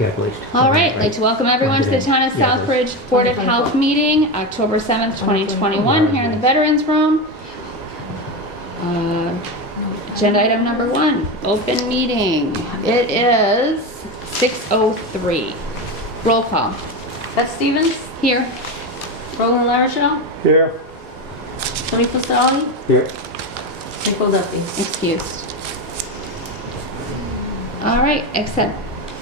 All right, I'd like to welcome everyone to the Town of Southbridge Board of Health meeting, October 7th, 2021, here in the Veterans Room. Agenda item number 1, open meeting. It is 6:03. Roll call. Beth Stevens? Here. Roland Larval? Here. Tony Pasali? Here. Nicole Duffy? Excused. All right, accept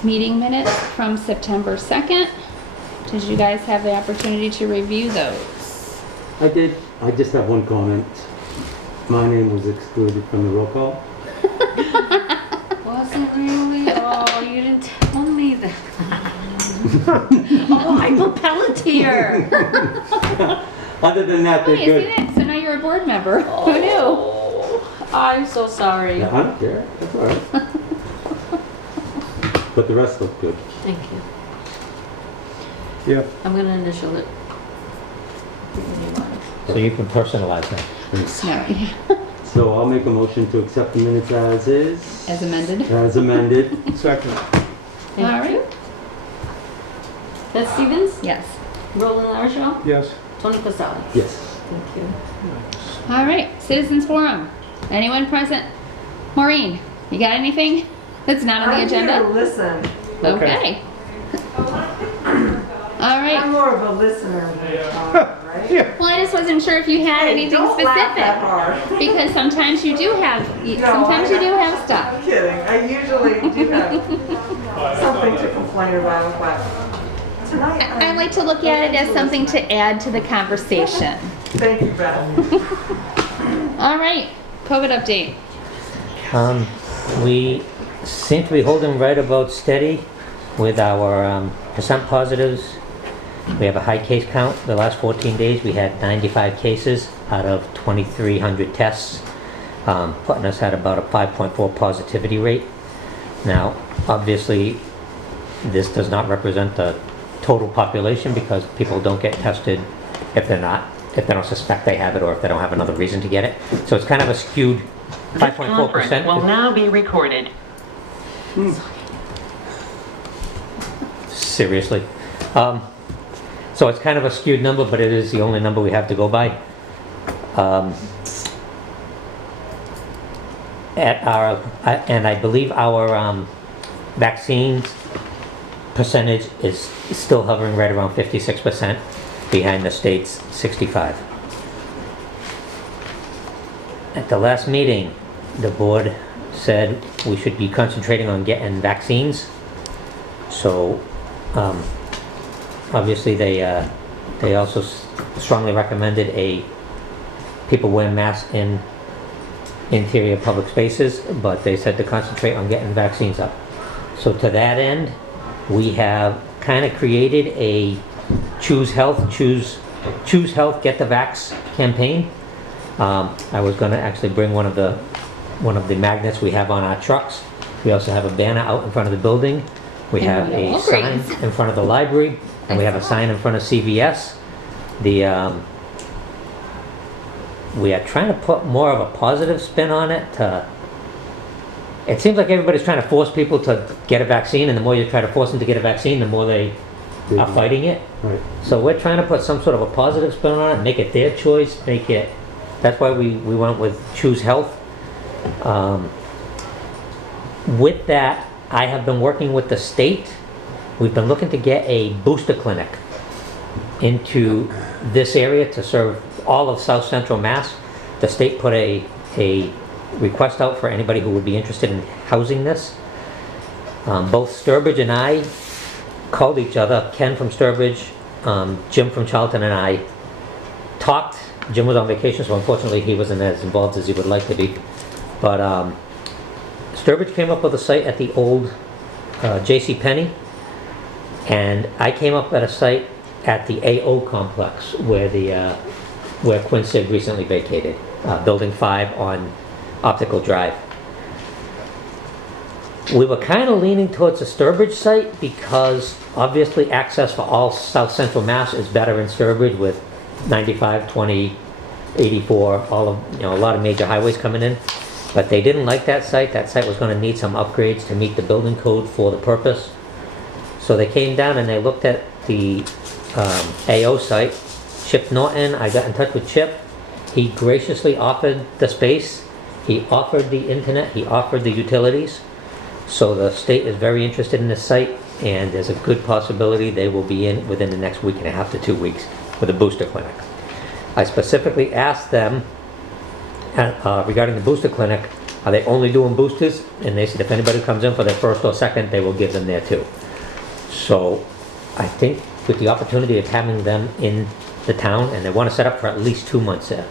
meeting minutes from September 2nd. Did you guys have the opportunity to review those? I did. I just have one comment. My name was excluded from the roll call. Was it really? Oh, you didn't tell me that. Oh, Michael Pelletier. Other than that, they're Oh, you good. see that? So now you're a board member. Who knew? Oh, I'm so sorry. Yeah, I don't care. That's all right. But the rest look good. Thank you. Yeah. I'm gonna initial it. So you can personalize that. No, yeah. So I'll make a motion to accept the minutes as is. As amended. As amended. Second. Thank All right. you. Beth Stevens? Yes. Roland Larval? Yes. Tony Pasali? Yes. Thank you. All right, Citizens Forum. Anyone present? Maureen, you got anything that's not on the agenda? I'm here to listen. Okay. All right. I'm more of a listener than a talker, right? Well, I just wasn't sure if you had Hey, anything don't laugh that specific. hard. Because sometimes you do have, sometimes you do have stuff. I'm kidding. I usually do have something to complain about, but tonight I like to look at it as something to add to the conversation. Thank you, Beth. All right, COVID update. We seem to be holding right about steady with our percent positives. We have a high case count. The last 14 days we had 95 cases out of 2,300 tests, putting us at about a 5.4 positivity rate. Now, obviously, this does not represent the total population because people don't get tested if they don't suspect they have it or if they don't have another reason to get it. So it's kind of a skewed 5.4%. Will now be recorded. Seriously. So it's kind of a skewed number, but it is the only number we have to go by. And I believe our vaccines percentage is still hovering right around 56% behind the state's 65%. At the last meeting, the board said we should be concentrating on getting vaccines. So obviously they also strongly recommended people wear masks in interior public spaces, but they said to concentrate on getting vaccines up. So to that end, we have kind of created a choose health, get the vax campaign. I was going to actually bring one of the magnets we have on our trucks. We also have a banner out in front of the building. We have a sign in front of the library, and we have a sign in front of CVS. We are trying to put more of a positive spin on it. It seems like everybody's trying to force people to get a vaccine, and the more you try to force them to get a vaccine, the more they are fighting it. Right. So we're trying to put some sort of a positive spin on it, make it their choice, that's why we went with choose health. With that, I have been working with the state. We've been looking to get a booster clinic into this area to serve all of South Central Mass. The state put a request out for anybody who would be interested in housing this. Both Sturbridge and I called each other. Ken from Sturbridge, Jim from Charlton, and I talked. Jim was on vacation, so unfortunately he wasn't as involved as he would like to be. But Sturbridge came up with a site at the old J.C. Penney, and I came up at a site at the AO complex where Quinn Sig recently vacated, Building 5 on Optical Drive. We were kind of leaning towards the Sturbridge site because obviously access for all South Central Mass is better in Sturbridge with 95, 20, 84, a lot of major highways coming in. But they didn't like that site. That site was going to need some upgrades to meet the building code for the purpose. So they came down and they looked at the AO site. Chip Norton, I got in touch with Chip. He graciously offered the space. He offered the internet. He offered the utilities. So the state is very interested in this site, and there's a good possibility they will be in within the next week and a half to 2 weeks with a booster clinic. I specifically asked them regarding the booster clinic, are they only doing boosters? And they said if anybody comes in for their first or second, they will give them there too. So I think with the opportunity of having them in the town, and they want to set up for at least 2 months there.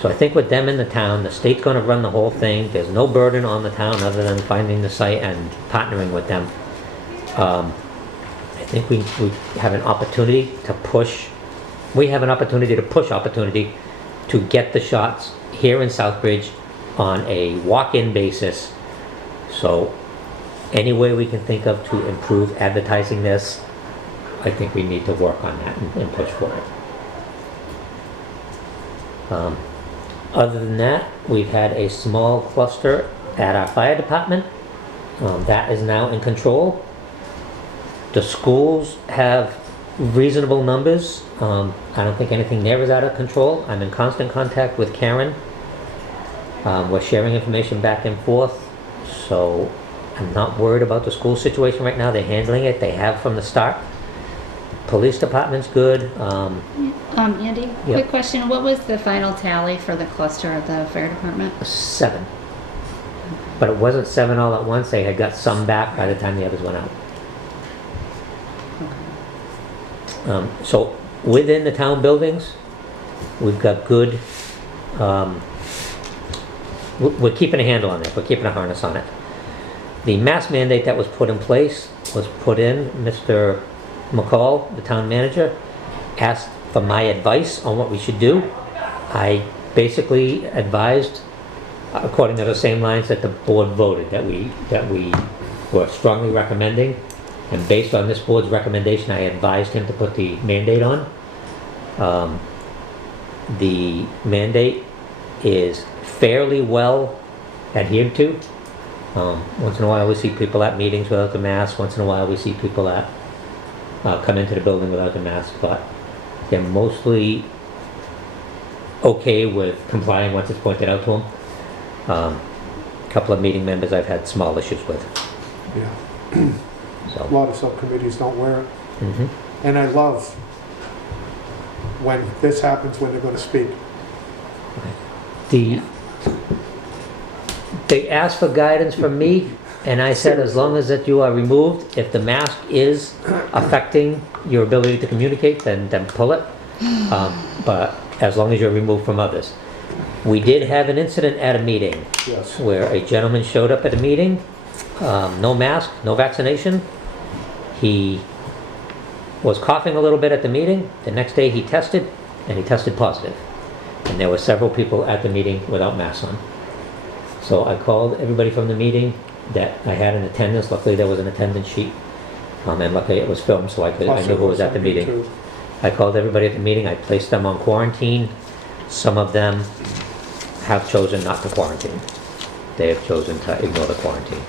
So I think with them in the town, the state's going to run the whole thing. There's no burden on the town other than finding the site and partnering with them. I think we have an opportunity to push. We have an opportunity to push opportunity to get the shots here in Southbridge on a walk-in basis. So any way we can think of to improve advertising this, I think we need to work on that and push for it. Other than that, we've had a small cluster at our fire department. That is now in control. The schools have reasonable numbers. I don't think anything there is out of control. I'm in constant contact with Karen. We're sharing information back and forth. So I'm not worried about the school situation right now. They're handling it. They have from the start. Police department's good. Andy, Yep. quick question. What was the final tally for the cluster of the fire department? 7. But it wasn't 7 all at once. They had got some back by the time the others went out. So within the town buildings, we've got good, we're keeping a handle on it. We're keeping a harness on it. The mask mandate that was put in place was put in. Mr. McCall, the town manager, asked for my advice on what we should do. I basically advised, according to the same lines that the board voted, that we were strongly recommending. And based on this board's recommendation, I advised him to put the mandate on. The mandate is fairly well adhered to. Once in a while we see people at meetings without the mask. Once in a while we see people at come into the building without the mask, but they're mostly okay with complying once it's pointed out to them. A couple of meeting members I've had small issues with. Yeah, a So, lot of subcommittees don't wear it. mhm. And I love when this happens, when they're gonna speak. They asked for guidance from me, and I said, as long as that you are removed, if the mask is affecting your ability to communicate, then pull it. But as long as you're removed from others. We did have an incident at a meeting Yes. where a gentleman showed up at a meeting, no mask, no vaccination. He was coughing a little bit at the meeting. The next day he tested, and he tested positive. And there were several people at the meeting without masks on. So I called everybody from the meeting that I had in attendance. Luckily there was an attendance sheet. And luckily it was filmed, so I Plus knew it who was at the on meeting. YouTube. I called everybody at the meeting. I placed them on quarantine. Some of them have chosen not to quarantine. They have chosen to ignore the quarantine.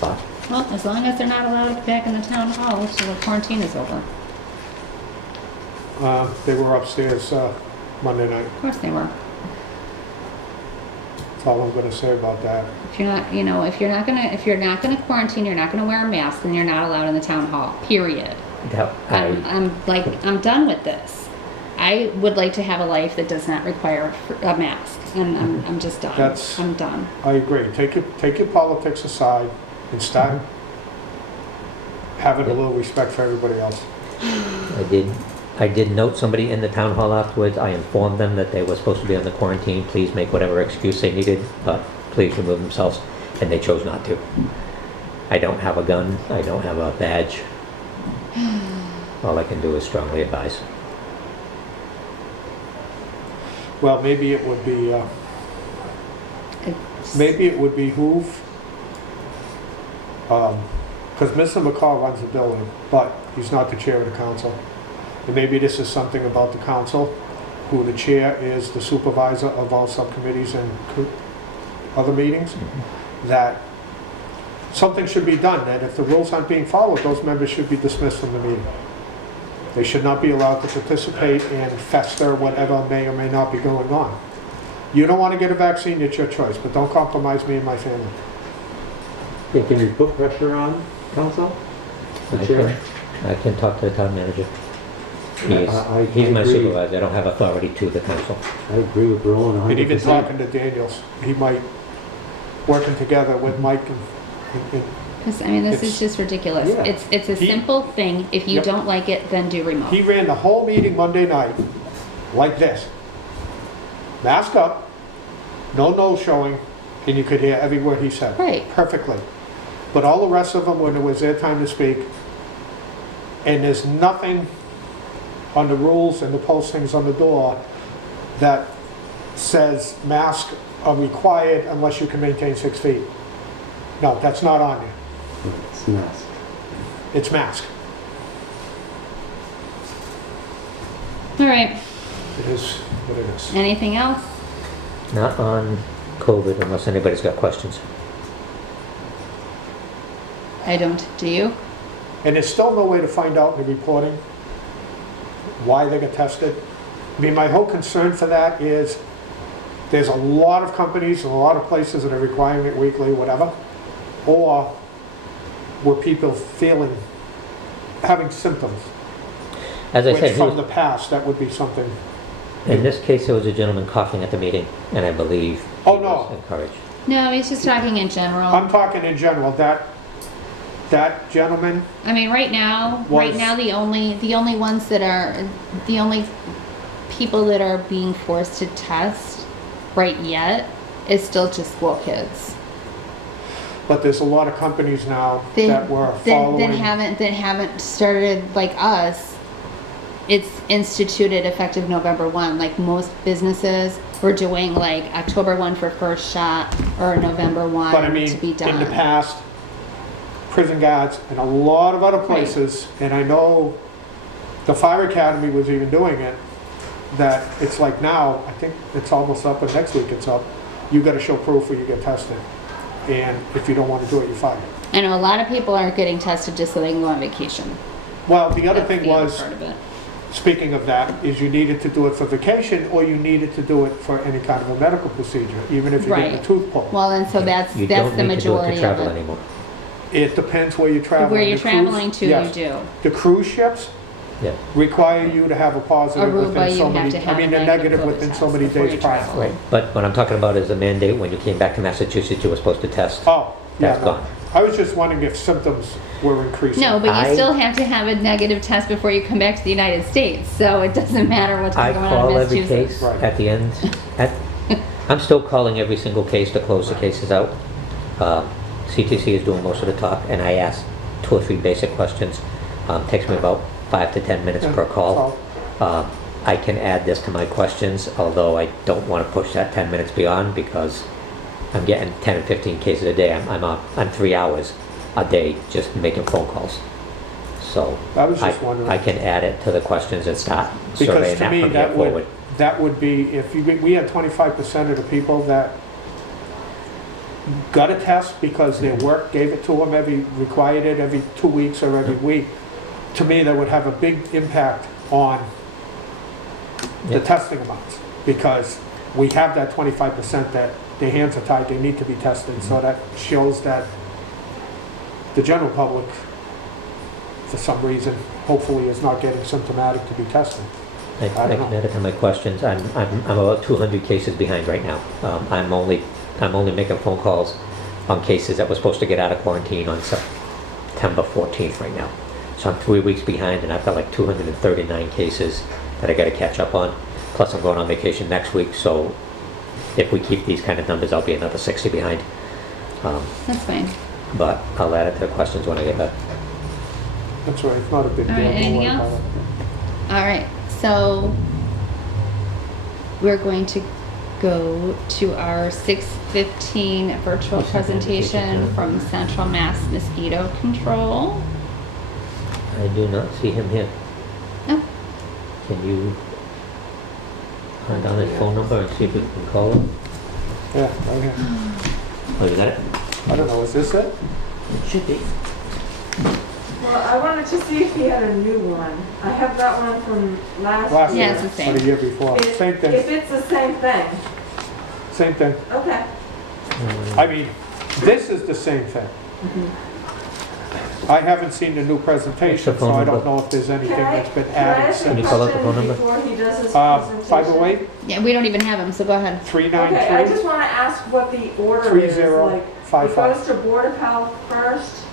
But Well, as long as they're not allowed back in the town hall until the quarantine is over. They were upstairs Monday night. Of course they were. That's all I'm gonna say about that. If you're not, if you're not gonna quarantine, you're not gonna wear a mask, then you're not allowed in the town hall, period. I'm done with this. I would like to have a life that does not require a mask, and I'm just done. I'm done. I agree. Take your politics aside and start having a little respect for everybody else. I did note somebody in the town hall afterwards. I informed them that they were supposed to be on the quarantine. Please make whatever excuse they needed, but please remove themselves. And they chose not to. I don't have a gun. I don't have a badge. All I can do is strongly advise. Well, maybe it would be, maybe it would behoove, because Mr. McCall runs the building, but he's not the chair of the council. And maybe this is something about the council, who the chair is the supervisor of all subcommittees and other meetings, that something should be done, that if the rules aren't being followed, those members should be dismissed from the meeting. They should not be allowed to participate and fester whatever may or may not be going on. You don't want to get a vaccine, it's your choice, but don't compromise me and my family. Yeah, can we put pressure on council? The I chair? can talk to the town manager. I He's my agree. supervisor, I don't have authority to the council. I agree with Roland 100%. And even talking to Daniels, he might, working together with Mike and 'Cause, I mean, this is It's- just ridiculous. Yeah. It's a He- simple thing. If you Yep. don't like it, then do remote. he ran the whole meeting Monday night like this. Mask up, no showing, and you could hear every word he said. Right. Perfectly. But all the rest of them, when it was their time to speak, and there's nothing on the rules and the postings on the door that says masks are required unless you can maintain 6 feet. No, that's not on there. It's mask. It's mask. All right. It is what it is. Anything else? Not on COVID unless anybody's got questions. I don't. Do you? And there's still no way to find out in the reporting why they got tested. I mean, my whole concern for that is there's a lot of companies and a lot of places that are requiring it weekly, whatever. Or were people having symptoms? As I Which said, from the past, that would be something. in this case, there was a gentleman coughing at the meeting, and I believe he Oh, was no. encouraged. No, he's just talking in general. I'm talking in general, that gentleman, I mean, right now, Was- the only ones that are, the only people that are being forced to test right yet is still just school kids. but there's a lot of companies now Then- that were That following. haven't started like us. It's instituted effective November 1. Like most businesses, we're doing like October 1 for first shot or November 1 But I mean, to be done. in the past, prison guards and a lot of other places, and I know the fire academy was even doing it, that it's like now, I think it's almost up, and next week it's up, you gotta show proof or you get tested. And if you don't wanna do it, you're fired. I know a lot of people aren't getting tested just so they can go on vacation. Well, the other That's thing the other was, part of it. speaking of that, is you needed to do it for vacation or you needed to do it for any kind of a medical procedure, even if you're getting a Right. tooth pulled. Well, and so that's You the don't need to do it majority to of travel it. anymore. It depends where you're traveling. Where you're The cruise- traveling to, yes. you do. The cruise ships Yeah. require you to have a positive Aruba, within you so have many, to have I mean, a a negative negative COVID within so test many before days you prior. travel. Right, but what I'm talking about is a mandate when you came back to Massachusetts, you were supposed to test. Oh, yeah, That's no. gone. I was just wondering if symptoms were increasing. No, but you I- still have to have a negative test before you come back to the United States. So it doesn't matter what's I going on in call every Massachusetts. case Right. at the end. I'm still calling every single case to close the cases out. CTC is doing most of the talk, and I ask 2 or 3 basic questions. Takes me about 5 to 10 minutes Yeah, per call. so- I can add this to my questions, although I don't want to push that 10 minutes beyond because I'm getting 10 and 15 cases a day. I'm 3 hours a day just making phone calls. So I was just wondering. I can add it to the questions and start Because surveying to that me, from here forward. that would be, if we had 25% of the people that got a test because their work gave it to them required it every 2 weeks or every week, to me, that would have a big impact on the Yep. testing amounts. Because we have that 25% that their hands are tied, they need to be tested. So that shows that the general public, for some reason, hopefully is not getting symptomatic to be tested. I don't can know. add it to my questions. I'm about 200 cases behind right now. I'm only making phone calls on cases that were supposed to get out of quarantine on September 14th right now. So I'm 3 weeks behind, and I've got like 239 cases that I got to catch up on. Plus, I'm going on vacation next week, so if we keep these kind of numbers, I'll be another 60 behind. That's fine. But I'll add it to the questions when I get back. That's right, it's not a big deal. All right, Don't anything worry else? about it. All right. So we're going to go to our 6:15 virtual presentation from Central Mass Mosquito Control. I do not see him here. Oh, Can you find down his phone number and see if we can call him? Yeah, okay. Oh, you got it? I don't know, is this it? It should be. Well, I wanted to see if he had a new one. I have that one from last Last year. Yeah, it's the same. Or the year before, If- same thing, If it's the same thing, same thing. okay. I mean, this is the same thing. I haven't seen the new presentation, so I don't know if there's anything that's been Can I added ask Can a you since. call out the phone question number? before he does his 508 Yeah, we don't even have them, so go ahead. Okay, I 393 just want to ask what the order is. Like, it 3055. goes to Board of Health first.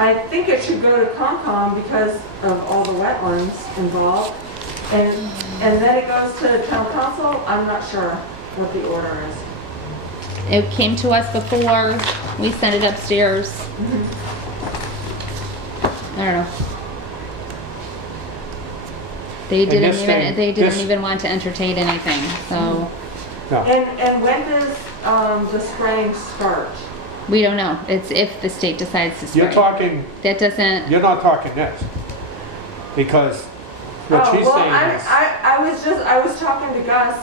I think it should go to Concom because of all the wetlands involved. And then it goes to Town Council. I'm not sure what the order is. It came to us before, we sent it upstairs. I don't know. They And didn't this even, thing- they didn't this- even want to entertain anything, so No, And when does the spraying start? we don't know. It's if the state decides to you're spray. talking, That doesn't, you're not talking this. Because what she's well, saying is, I was talking to Gus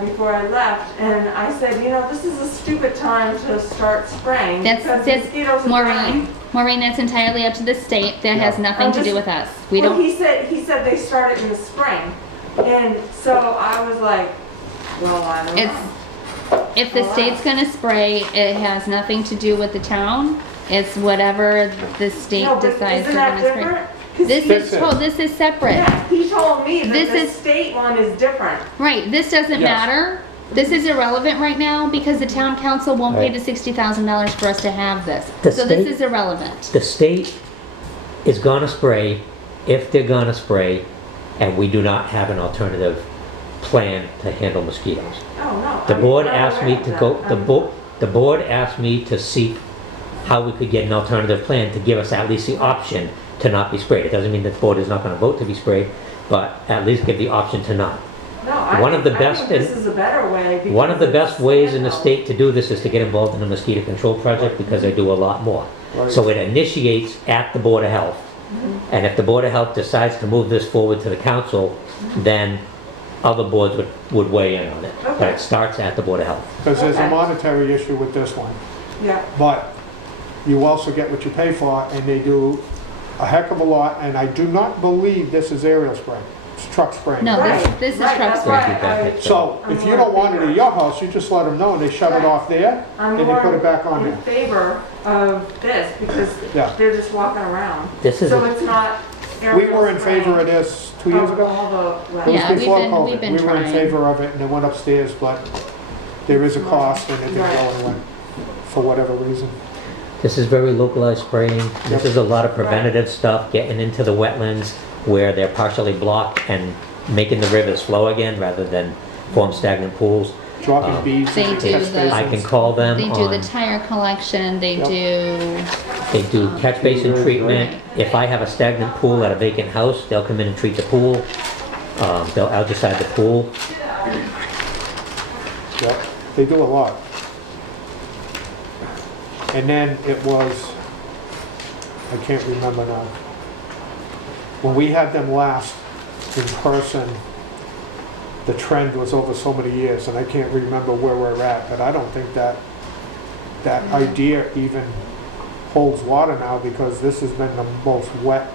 before I left, and I said, you know, this is a stupid time to start spraying because that's, mosquitoes are dying. Maureen, that's entirely up to the state. That has Yeah. nothing to do with us. We Well, don't, he said they start it in the spring, and so I was like, well, I don't it's, know. if the state's gonna spray, it has nothing to do with the town. It's whatever the state No, but decides isn't they're that gonna spray. different? 'Cause This he- is separate. Yeah, he told me that This the is- state one is different. Right, this doesn't Yes. matter. This is irrelevant right now because the town council won't pay Right. the $60,000 for us to have this. The So this state- is irrelevant. The state is gonna spray if they're gonna spray, and we do not have an alternative plan to handle mosquitoes. Oh, no. The I'm board not asked aware me of to that. go, the board asked me to seek how we could get an alternative plan to give us at least the option to not be sprayed. It doesn't mean that the board is not gonna vote to be sprayed, but at least give the option to not. No, I one of think- the best I think this in- is a better way. One of the because best it's ways in the handheld. state to do this is to get involved in the mosquito control project because they do a lot more. Right. So it initiates at the Board of Health. And if the Board of Health decides to move this forward to the council, then other boards would weigh in on it. But Okay. it starts at the Board of Health. because there's a Okay. monetary issue with this one. Yeah, But you also get what you pay for, and they do a heck of a lot, and I do not believe this is aerial spraying. It's truck spraying. No, right. this is right, truck that's spray. why Thank you, I- Patrick. So if you don't want it at your house, you just let them know, and they shut it Right. off there, I'm and they put more it back on in there. favor of this because Yeah. they're just walking around. This is, So a- it's not We aerial were in favor of spraying this 2 years of ago. all the It wetlands. Yeah, was before we've COVID. been We were in trying. favor of it, and it went upstairs, but there is a cost, and it didn't go Right. anywhere, for whatever reason. this is very localized spraying. This is a lot of preventative stuff, getting into the wetlands where they're partially blocked and making the rivers flow again rather than form stagnant pools. Dropping bees They into do catch the- I can basins. call them They do the on, tire collection, they Yep. do, they do catch basin Right. treatment. If I have a stagnant pool at a vacant house, they'll come in and treat the pool. They'll algicide the pool. Yeah, they do a lot. And then it was, I can't remember now. When we had them last in person, the trend was over so many years, and I can't remember where we're at, but I don't think that idea even holds water now, because this has been the most wet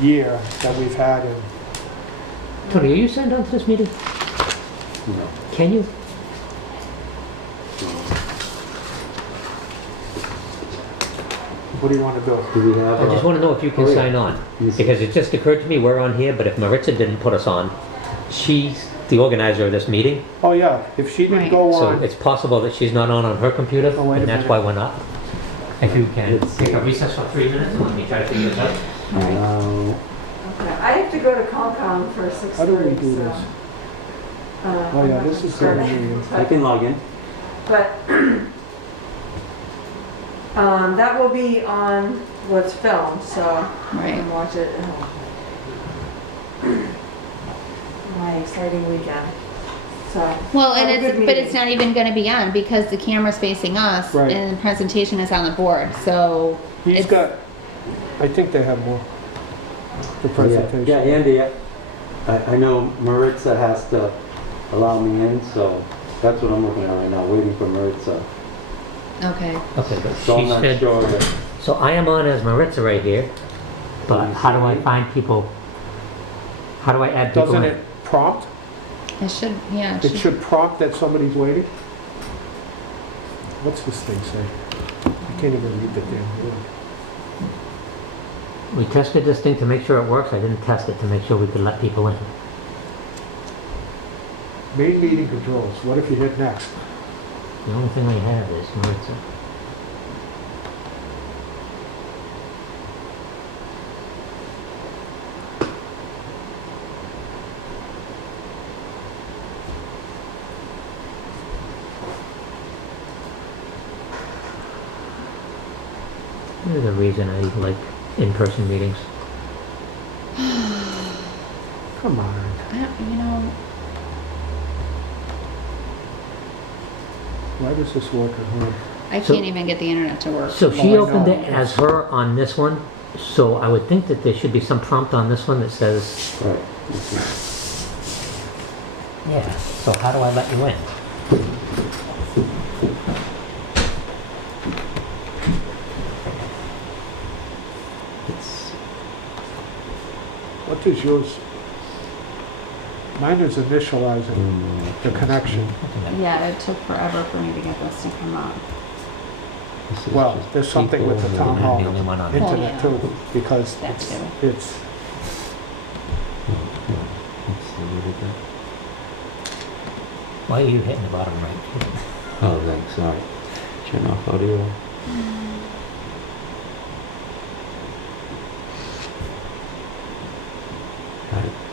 year that we've had in, Tony, are you signed on to this meeting? No. Can you? what do you want to do? Do we have? I just want to know if you can Oh, yeah. sign on. Yes. Because it just occurred to me, we're on here, but if Maritza didn't put us on, she's the organizer of this meeting. Oh, yeah, if she didn't Right. go So on, it's possible that she's not on her computer, Oh, wait a and that's minute. why we're not. If you can Let's take see. a recess for 3 minutes and let me try to figure this out. Okay. I have to go to Concom for 6:30. How do we do so, this? I'm Oh, yeah, not this is sure. the meeting. I can log in. But that will be on what's filmed, so I right. can watch it at home. My exciting weekend. So. Well, have a and good it's, but meeting. it's not even gonna be on because the camera's facing us Right. and the presentation is on the board, so. He's it's- got, I think they have more, the presentation. Yeah, Andy, I know Maritza has to allow me in, so that's what I'm looking at right now, waiting for Maritza. Okay. Okay, but So I'm she not said, sure that, so I am on as Maritza right here, but how do I find people? How do I add people Doesn't in? it prompt? It should, yeah, It should prompt that somebody's waiting? What's this thing say? I can't even read the damn word. We tested this thing to make sure it works. I didn't test it to make sure we could let people in. Main meeting controls, what if you hit next? The only thing I have is Maritza. There's a reason I like in-person meetings. Come on. you know, Why does this work at home? I So- can't even get the internet to work. So Oh, she I opened know. it as her on this one, so I would think that there should be some prompt on this one that says, right. yeah, so how do I let you in? It's, What is yours? Mine is initializing the connection. Yeah, it took forever for me to get this to come up. this is Well, just there's something with the people town who- hall I'm the only one on it. internet Oh, yeah. too, because That it's, too. it's, Let's see what we got. Why are you hitting the bottom right? Oh, thanks, sorry. Turn off audio.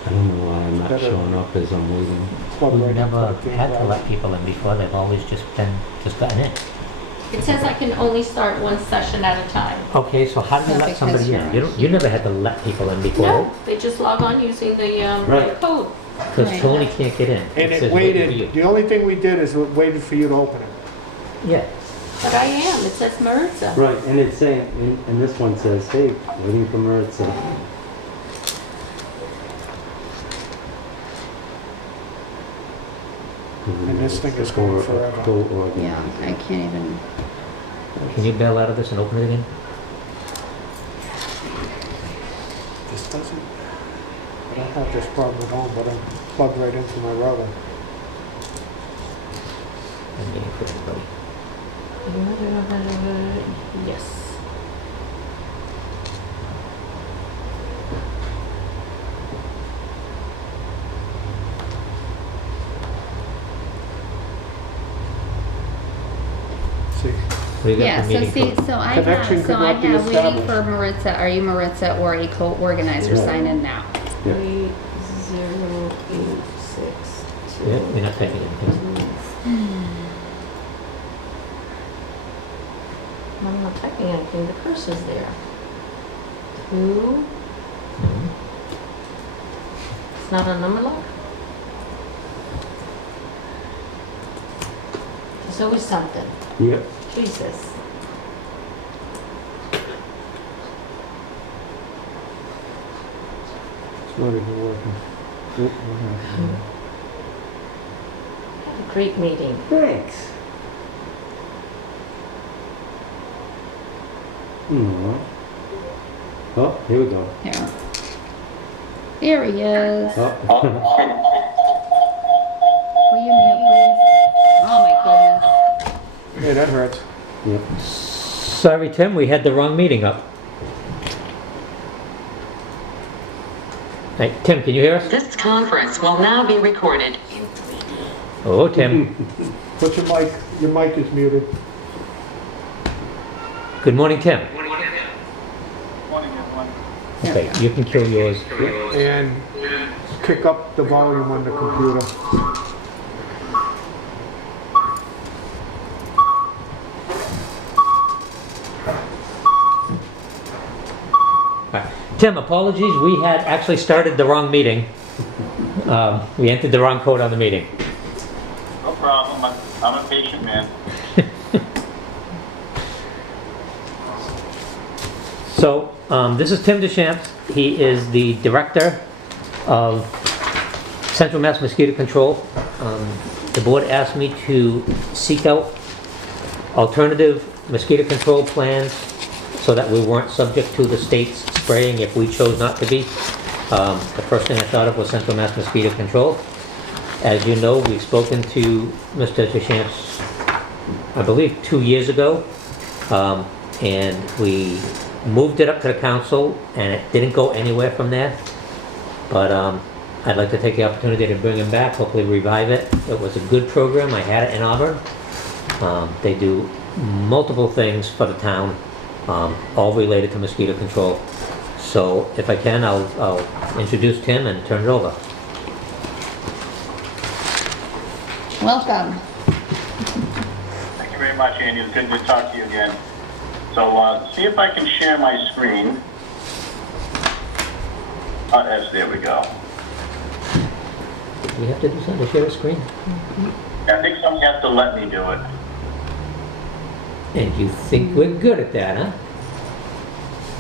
I don't know why I'm not Better- showing up as I'm waiting. plug We've right into never the had to camera. let people in before, they've always just gotten in. It says I can only start one session at a time. Okay, so how do you Yeah, let because somebody you're in? You right don't, you here. never had to let people in before, No, they just log on using the Right. code. because Right. Tony can't get in. And says it waiting for waited, you. the only thing we did is we waited for you to open it. Yeah, But I am, it says Maritza. Right, and it's saying, and this one says, hey, waiting for Maritza. And this thing is going forever. Yeah, I can't even. can you bail out of this and open it again? This doesn't, I don't have this problem at home, but I'm plugged right into my router. I'm getting for everybody. Yes. See, So you got Yeah, the so meeting see, code. so I Connection have, could not be waiting established. for Maritza, are you Maritza or a co-organizer, Right. sign in now. Yeah. 30862. Yeah, you're not typing anything. I'm not typing anything, the cursor's there. 2. It's not a number lock? There's always something. Yep. Jesus. it's not even working. Oop, what happened? Had a great meeting. Thanks. Oh, here we go. Here. There he is. Oh. Will you mute, please? Oh my goodness. Hey, that hurts. Yep. Sorry, Tim, we had the wrong meeting up. Hey, Tim, can you hear us? This conference will now be recorded. Oh, Tim. Put your mic is muted. Good morning, Tim. Morning, everyone. Okay, you can kill yours. And kick up the volume on the computer. Tim, apologies, we had actually started the wrong meeting. We entered the wrong code on the meeting. No problem. I'm a patient man. So, this is Tim Deschamps. He is the Director of Central Mass Mosquito Control. The board asked me to seek out alternative mosquito control plans so that we weren't subject to the state's spraying if we chose not to be. The first thing I thought of was Central Mass Mosquito Control. As you know, we've spoken to Mr. Deschamps, I believe 2 years ago, and we moved it up to the council, and it didn't go anywhere from there. But I'd like to take the opportunity to bring him back, hopefully revive it. It was a good program. I had it in Auburn. They do multiple things for the town, all related to mosquito control. So if I can, I'll introduce Tim and turn it over. Welcome. Thank you very much, Andy. It's good to talk to you again. So, see if I can share my screen. Yes, there we go. Do we have to do something to share a screen? I think someone has to let me do it. And you think we're good at that, huh?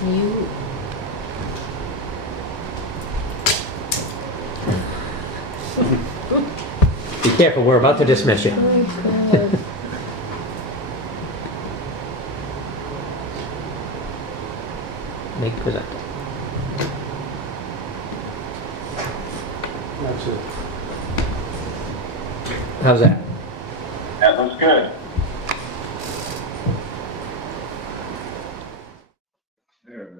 You, Be careful, we're about to dismiss you. Make present. That's it. How's that? That looks good. There it is.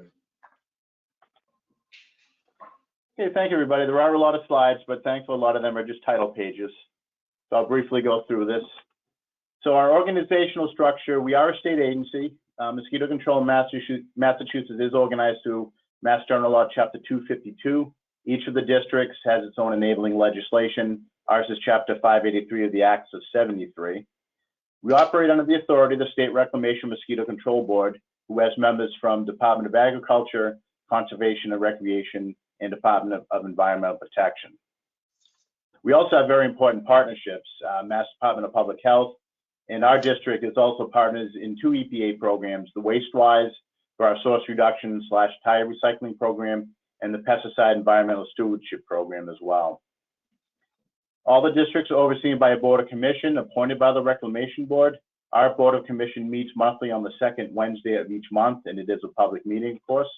Okay, thank you, everybody. There are a lot of slides, but thankfully a lot of them are just title pages. So I'll briefly go through this. So our organizational structure, we are a state agency. Mosquito Control in Massachusetts is organized through Mass General Law, Chapter 252. Each of the districts has its own enabling legislation. Ours is Chapter 583 of the Acts of 73. We operate under the authority of the State Reclamation Mosquito Control Board, who has members from Department of Agriculture, Conservation and Recreation, and Department of Environmental Protection. We also have very important partnerships, Mass Department of Public Health, and our district is also partners in 2 EPA programs, the WasteWise for our source reduction / tire recycling program, and the Pesticide Environmental Stewardship program as well. All the districts are overseen by a Board of Commission appointed by the Reclamation Board. Our Board of Commission meets monthly on the 2nd Wednesday of each month, and it is a public meeting, of course.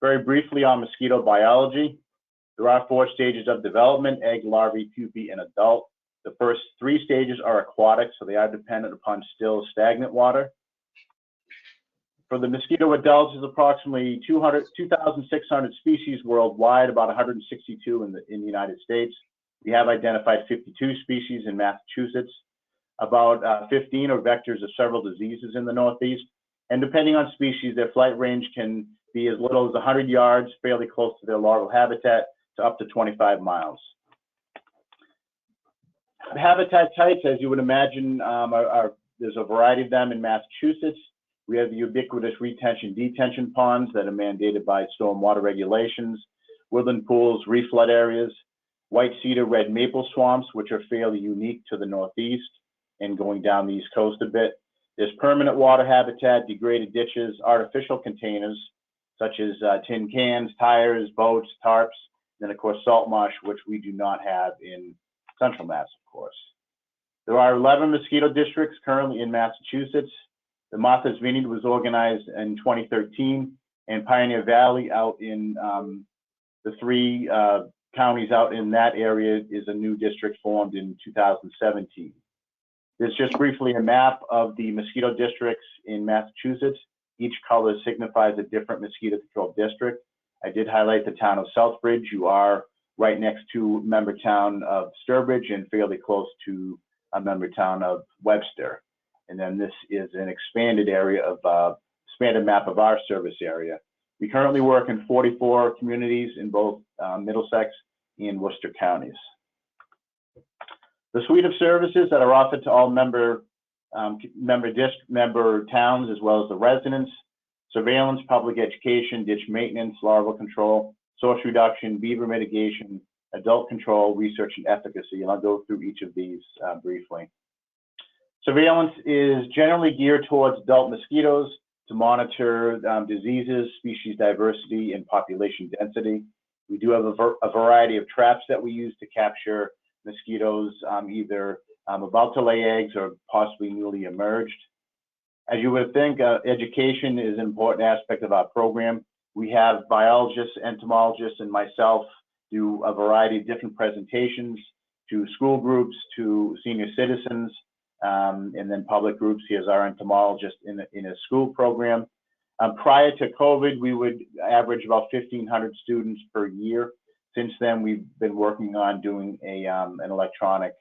Very briefly on mosquito biology, there are 4 stages of development: egg, larvae, pupae, and adult. The first 3 stages are aquatic, so they are dependent upon still, stagnant water. For the mosquito adults, there's approximately 2,600 species worldwide, about 162 in the United States. We have identified 52 species in Massachusetts. About 15 are vectors of several diseases in the Northeast. And depending on species, their flight range can be as little as 100 yards, fairly close to their larval habitat, to up to 25 miles. Habitat types, as you would imagine, there's a variety of them in Massachusetts. We have the ubiquitous retention-detention ponds that are mandated by stormwater regulations, woodland pools, reef flood areas, white cedar, red maple swamps, which are fairly unique to the Northeast and going down the East Coast a bit. There's permanent water habitat, degraded ditches, artificial containers, such as tin cans, tires, boats, tarps, and then of course salt marsh, which we do not have in Central Mass, of course. There are 11 mosquito districts currently in Massachusetts. The Martha's Vineyard was organized in 2013, and Pioneer Valley out in the 3 counties out in that area is a new district formed in 2017. There's just briefly a map of the mosquito districts in Massachusetts. Each color signifies a different mosquito control district. I did highlight the town of Southbridge. You are right next to member town of Sturbridge and fairly close to a member town of Webster. And then this is an expanded area of expanded map of our service area. We currently work in 44 communities in both Middlesex and Worcester counties. The suite of services that are offered to all member towns as well as the residents: surveillance, public education, ditch maintenance, larval control, source reduction, beaver mitigation, adult control, research, and efficacy. And I'll go through each of these briefly. Surveillance is generally geared towards adult mosquitoes to monitor diseases, species diversity, and population density. We do have a variety of traps that we use to capture mosquitoes either about to lay eggs or possibly newly emerged. As you would think, education is an important aspect of our program. We have biologists, entomologists, and myself do a variety of different presentations to school groups, to senior citizens, and then public groups. Here's our entomologist in a school program. Prior to COVID, we would average about 1,500 students per year. Since then, we've been working on doing an electronic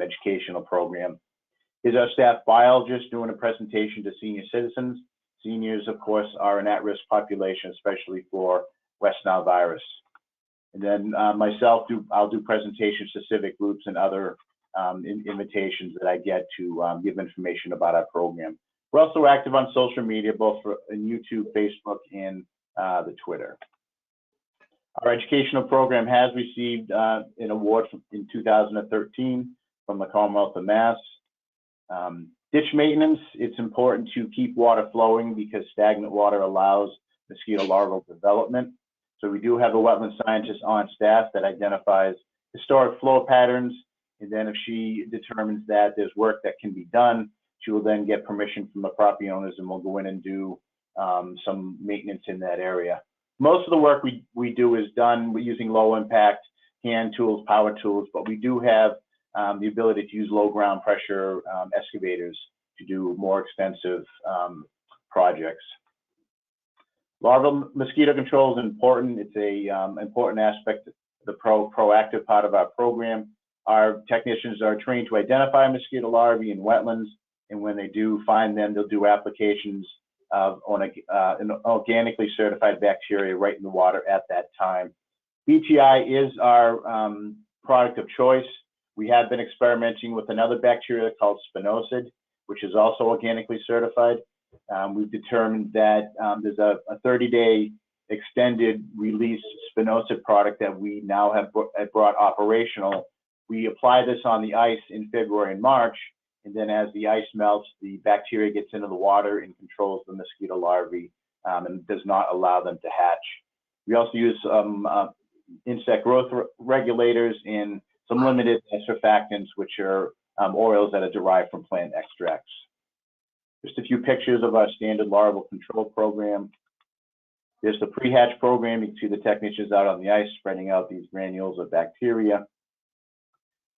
educational program. Here's our staff biologist doing a presentation to senior citizens. Seniors, of course, are an at-risk population, especially for West Nile virus. And then myself, I'll do presentations to civic groups and other invitations that I get to give information about our program. We're also active on social media, both in YouTube, Facebook, and the Twitter. Our educational program has received an award in 2013 from the Commonwealth of Mass. Ditch maintenance, it's important to keep water flowing because stagnant water allows mosquito larval development. So we do have a wetland scientist on staff that identifies historic flow patterns, and then if she determines that there's work that can be done, she will then get permission from the property owners and we'll go in and do some maintenance in that area. Most of the work we do is done using low impact hand tools, power tools, but we do have the ability to use low ground pressure excavators to do more extensive projects. Larval mosquito control is important. It's a important aspect of the proactive part of our program. Our technicians are trained to identify mosquito larvae in wetlands, and when they do find them, they'll do applications on an organically certified bacteria right in the water at that time. BTI is our product of choice. We have been experimenting with another bacteria called spinosad, which is also organically certified. We've determined that there's a 30-day extended release spinosad product that we now have brought operational. We apply this on the ice in February and March, and then as the ice melts, the bacteria gets into the water and controls the mosquito larvae and does not allow them to hatch. We also use insect growth regulators and some limited surfactants, which are oils that are derived from plant extracts. Just a few pictures of our standard larval control program. There's the pre-hatch program. You can see the technicians out on the ice spreading out these granules of bacteria.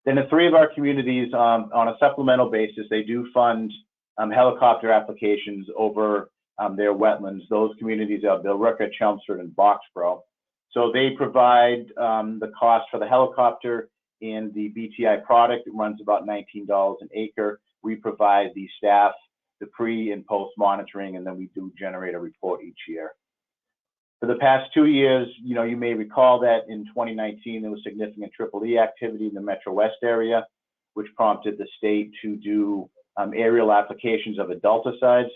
Then in 3 of our communities, on a supplemental basis, they do fund helicopter applications over their wetlands. Those communities are Billerica, Chelmsford, and Boxborough. So they provide the cost for the helicopter and the BTI product. It runs about $19 an acre. We provide the staff, the pre and post monitoring, and then we do generate a report each year. For the past 2 years, you may recall that in 2019, there was significant EEE activity in the Metro West area, which prompted the state to do aerial applications of adulticides.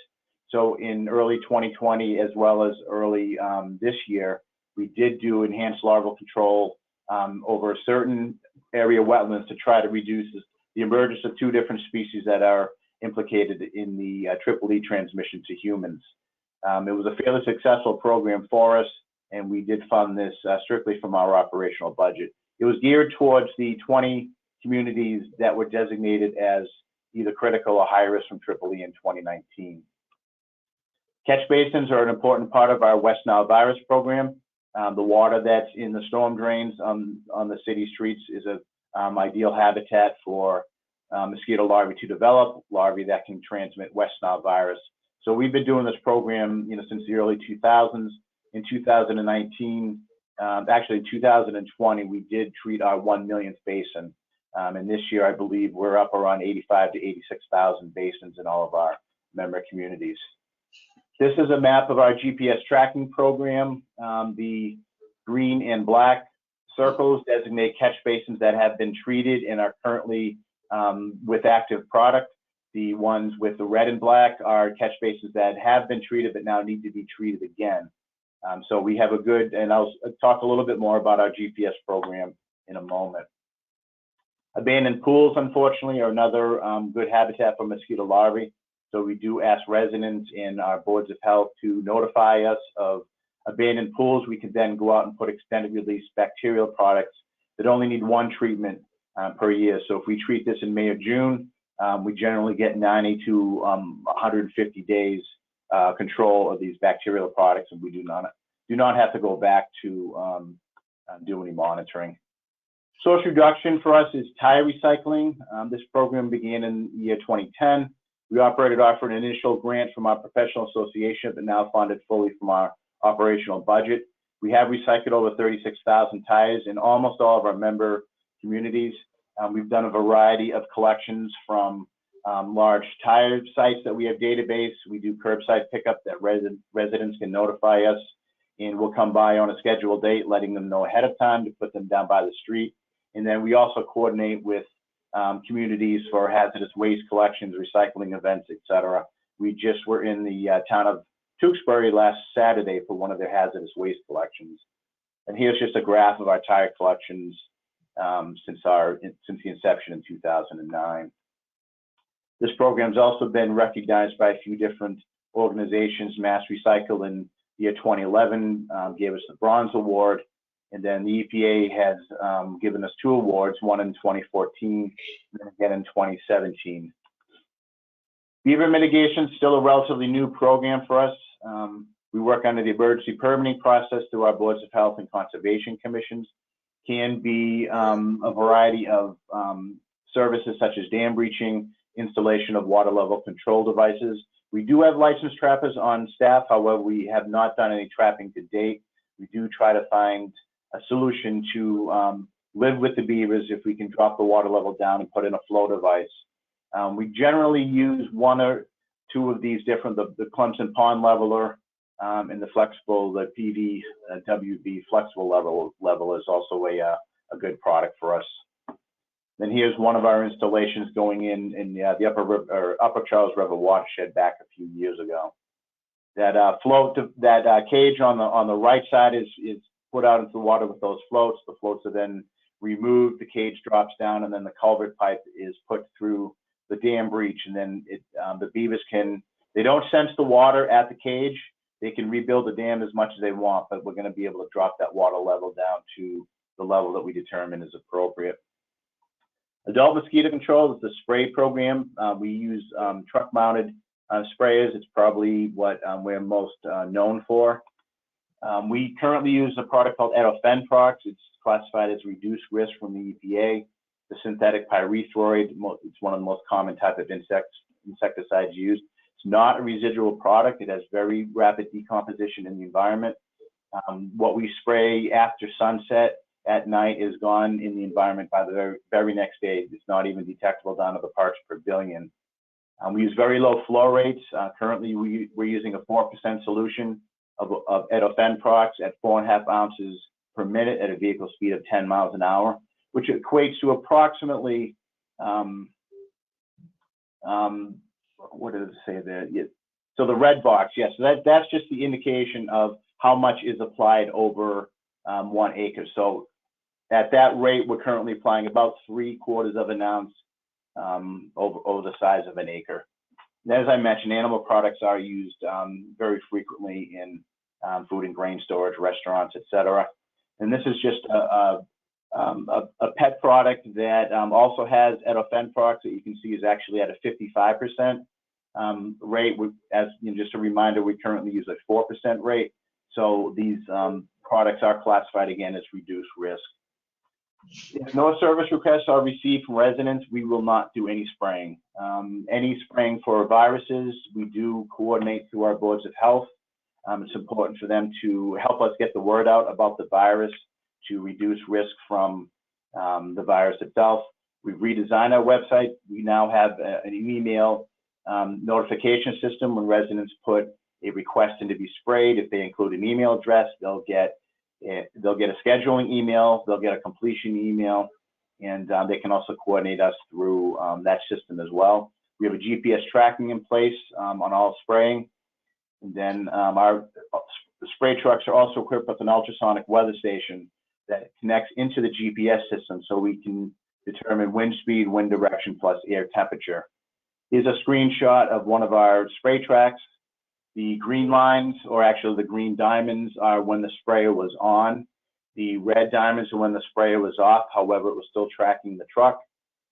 So in early 2020, as well as early this year, we did do enhanced larval control over a certain area wetlands to try to reduce the emergence of 2 different species that are implicated in the EEE transmission to humans. It was a fairly successful program for us, and we did fund this strictly from our operational budget. It was geared towards the 20 communities that were designated as either critical or high risk from EEE in 2019. Catch basins are an important part of our West Nile virus program. The water that's in the storm drains on the city streets is an ideal habitat for mosquito larvae to develop, larvae that can transmit West Nile virus. So we've been doing this program, since the early 2000s. In 2019, actually in 2020, we did treat our 1 millionth basin. And this year, I believe we're up around 85 to 86,000 basins in all of our member communities. This is a map of our GPS tracking program. The green and black circles designate catch basins that have been treated and are currently with active product. The ones with the red and black are catch basins that have been treated but now need to be treated again. So we have a good, and I'll talk a little bit more about our GPS program in a moment. Abandoned pools, unfortunately, are another good habitat for mosquito larvae. So we do ask residents and our boards of health to notify us of abandoned pools. We can then go out and put extended release bacterial products that only need 1 treatment per year. So if we treat this in May or June, We generally get 90 to 150 days control of these bacterial products, and we do not have to go back to do any monitoring. Source reduction for us is tire recycling. This program began in the year 2010. We offered an initial grant from our professional association, but now funded fully from our operational budget. We have recycled over 36,000 tires in almost all of our member communities. We've done a variety of collections from large tire sites that we have database. We do curbside pickup that residents can notify us, and we'll come by on a scheduled date, letting them know ahead of time to put them down by the street. And then we also coordinate with communities for hazardous waste collections, recycling events, etc. We just were in the town of Tewksbury last Saturday for one of their hazardous waste collections. And here's just a graph of our tire collections since the inception in 2009. This program's also been recognized by a few different organizations. Mass Recycle in the year 2011 gave us the Bronze Award, and then the EPA has given us 2 awards, one in 2014 and again in 2017. Beaver Mitigation is still a relatively new program for us. We work under the emergency permitting process through our boards of health and conservation commissions. Can be a variety of services such as dam breaching, installation of water level control devices. We do have licensed trappers on staff. However, we have not done any trapping to date. We do try to find a solution to live with the beavers if we can drop the water level down and put in a flow device. We generally use 1 or 2 of these different, the Clemson Pond Leveler and the flexible, the PV WB flexible level is also a good product for us. Then here's one of our installations going in the Upper Charles River watershed back a few years ago. That cage on the right side is put out into the water with those floats. The floats are then removed, the cage drops down, and then the culvert pipe is put through the dam breach, and then the beavers they don't sense the water at the cage. They can rebuild the dam as much as they want, but we're going to be able to drop that water level down to the level that we determine is appropriate. Adult mosquito control is the spray program. We use truck-mounted sprayers. It's probably what we're most known for. We currently use a product called Edofenprox. It's classified as reduced risk from the EPA. The synthetic pyrethroid, it's one of the most common type of insecticides used. It's not a residual product. It has very rapid decomposition in the environment. What we spray after sunset at night is gone in the environment by the very next day. It's not even detectable down to the parts per billion. We use very low flow rates. Currently, we're using a 4% solution of Edofenprox at 4.5 ounces per minute at a vehicle speed of 10 miles an hour, which equates to approximately, what does it say there? Yeah. So the red box, yes, that's just the indication of how much is applied over 1 acre. So at that rate, we're currently applying about 3/4 of an ounce over the size of an acre. And as I mentioned, animal products are used very frequently in food and grain storage, restaurants, etc. And this is just a pet product that also has Edofenprox that you can see is actually at a 55% rate. As you know, just a reminder, we currently use a 4% rate. So these products are classified again as reduced risk. If no service requests are received from residents, we will not do any spraying. Any spraying for viruses, we do coordinate through our boards of health. It's important for them to help us get the word out about the virus to reduce risk from the virus itself. We've redesigned our website. We now have an email notification system. When residents put a request in to be sprayed, if they include an email address, they'll get a scheduling email, they'll get a completion email, and they can also coordinate us through that system as well. We have a GPS tracking in place on all spraying. And then our spray trucks are also equipped with an ultrasonic weather station that connects into the GPS system so we can determine wind speed, wind direction, plus air temperature. Here's a screenshot of one of our spray tracks. The green lines, or actually the green diamonds, are when the sprayer was on. The red diamonds are when the sprayer was off. However, it was still tracking the truck.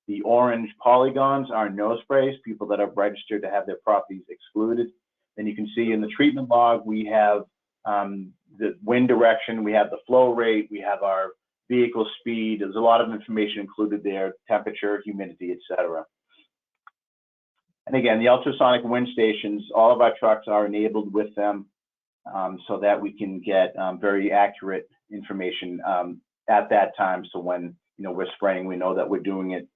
The orange polygons are no sprays, people that are registered to have their properties excluded. Then you can see in the treatment log, we have the wind direction, we have the flow rate, we have our vehicle speed. There's a lot of information included there, temperature, humidity, etc. And again, the ultrasonic wind stations, all of our trucks are enabled with them so that we can get very accurate information at that time. So when we're spraying, we know that we're doing it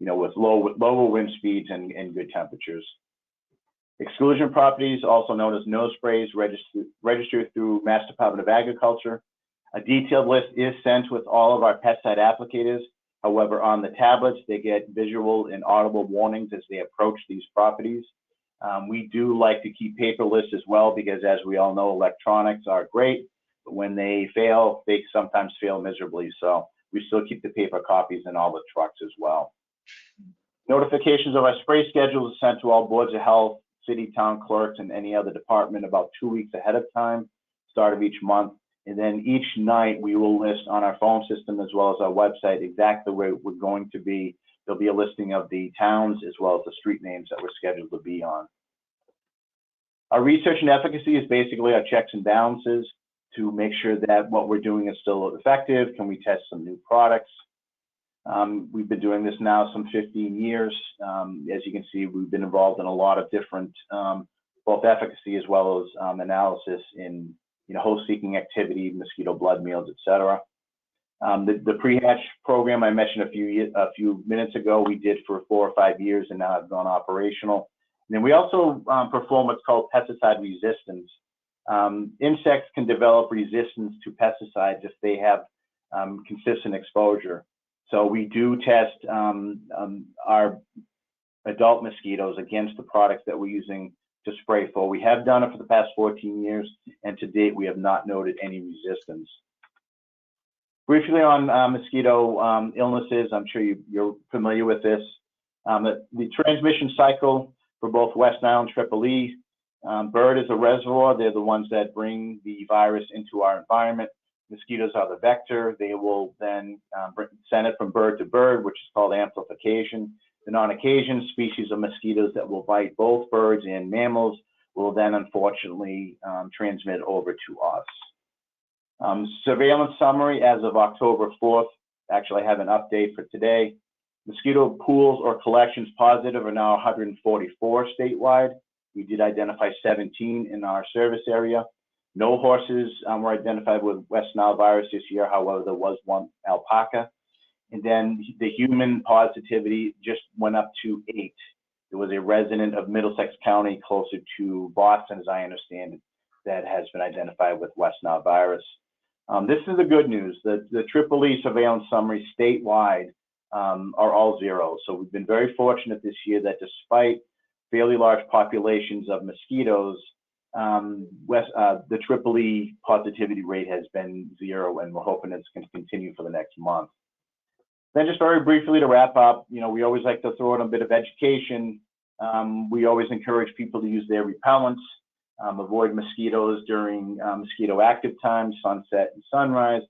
with lower wind speeds and good temperatures. Exclusion Properties, also known as no sprays, registered through Mass Department of Agriculture. A detailed list is sent with all of our pesticide applicators. However, on the tablets, they get visual and audible warnings as they approach these properties. We do like to keep paper lists as well because, as we all know, electronics are great, but when they fail, they sometimes fail miserably. So we still keep the paper copies in all the trucks as well. Notifications of our spray schedules are sent to all boards of health, city, town clerks, and any other department about 2 weeks ahead of time, start of each month. And then each night we will list on our phone system as well as our website exactly where we're going to be. There'll be a listing of the towns as well as the street names that we're scheduled to be on. Our research and efficacy is basically our checks and balances to make sure that what we're doing is still effective. Can we test some new products? We've been doing this now some 15 years. As you can see, we've been involved in a lot of different, both efficacy as well as analysis in host-seeking activity, mosquito blood meals, etc. The pre-hatch program I mentioned a few minutes ago, we did for 4 or 5 years and now have gone operational. And then we also perform what's called pesticide resistance. Insects can develop resistance to pesticides if they have consistent exposure. So we do test our adult mosquitoes against the products that we're using to spray for. We have done it for the past 14 years, and to date, we have not noted any resistance. Briefly on mosquito illnesses, I'm sure you're familiar with this. The transmission cycle for both West Nile and Triple E, bird is a reservoir. They're the ones that bring the virus into our environment. Mosquitoes are the vector. They will then send it from bird to bird, which is called amplification. Then on occasion, species of mosquitoes that will bite both birds and mammals will then unfortunately transmit over to us. Surveillance summary as of October 4th. Actually, I have an update for today. Mosquito pools or collections positive are now 144 statewide. We did identify 17 in our service area. No horses were identified with West Nile virus this year. However, there was one alpaca. And then the human positivity just went up to 8. There was a resident of Middlesex County closer to Boston, as I understand it, that has been identified with West Nile virus. This is the good news. The Triple E surveillance summary statewide are all zeros. So we've been very fortunate this year that despite fairly large populations of mosquitoes, the Triple E positivity rate has been 0, and we're hoping it's going to continue for the next month. Then just very briefly to wrap up, we always like to throw in a bit of education. We always encourage people to use their repellents, avoid mosquitoes during mosquito active times, sunset and sunrise.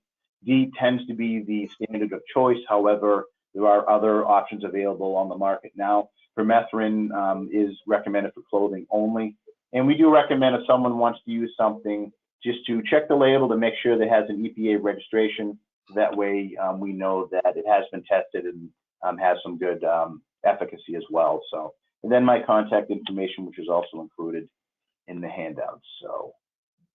DEET tends to be the standard of choice. However, there are other options available on the market now. Permethrin is recommended for clothing only. And we do recommend if someone wants to use something, just to check the label to make sure that it has an EPA registration. That way we know that it has been tested and has some good efficacy as well. So, and then my contact information, which is also included in the handouts. So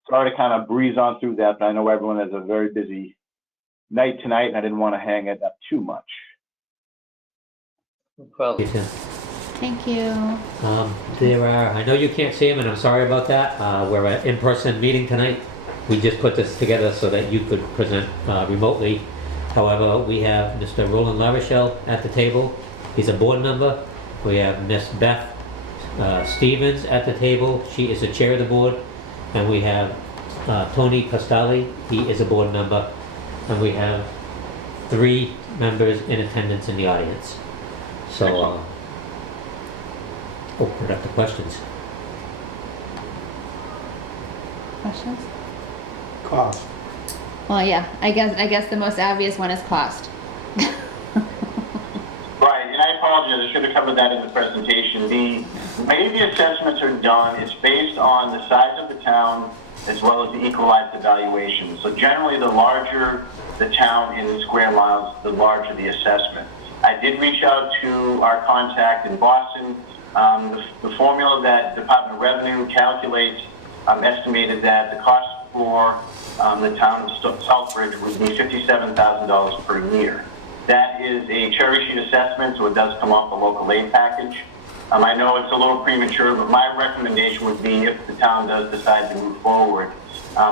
sorry to kind of breeze on through that, but I know everyone has a very busy night tonight, and I didn't want to hang it up too much. Well, Thank you. I know you can't see them, and I'm sorry about that. We're at in-person meeting tonight. We just put this together so that you could present remotely. However, we have Mr. Roland LaRochelle at the table. He's a board member. We have Miss Beth Stevens at the table. She is the chair of the board. And we have Tony Costali. He is a board member. And we have 3 members in attendance in the audience. So, open it up to questions. Questions? Cost. Well, yeah, I guess the most obvious one is cost. Right, and I apologize, I should have covered that in the presentation. The way the assessments are done is based on the size of the town as well as the equalized evaluation. So generally, the larger the town in square miles, the larger the assessment. I did reach out to our contact in Boston. The formula that Department of Revenue calculates estimated that the cost for the town of Southbridge would be $57,000 per year. That is a cherry sheet assessment, so it does come off the local aid package. I know it's a little premature, but my recommendation would be if the town does decide to move forward,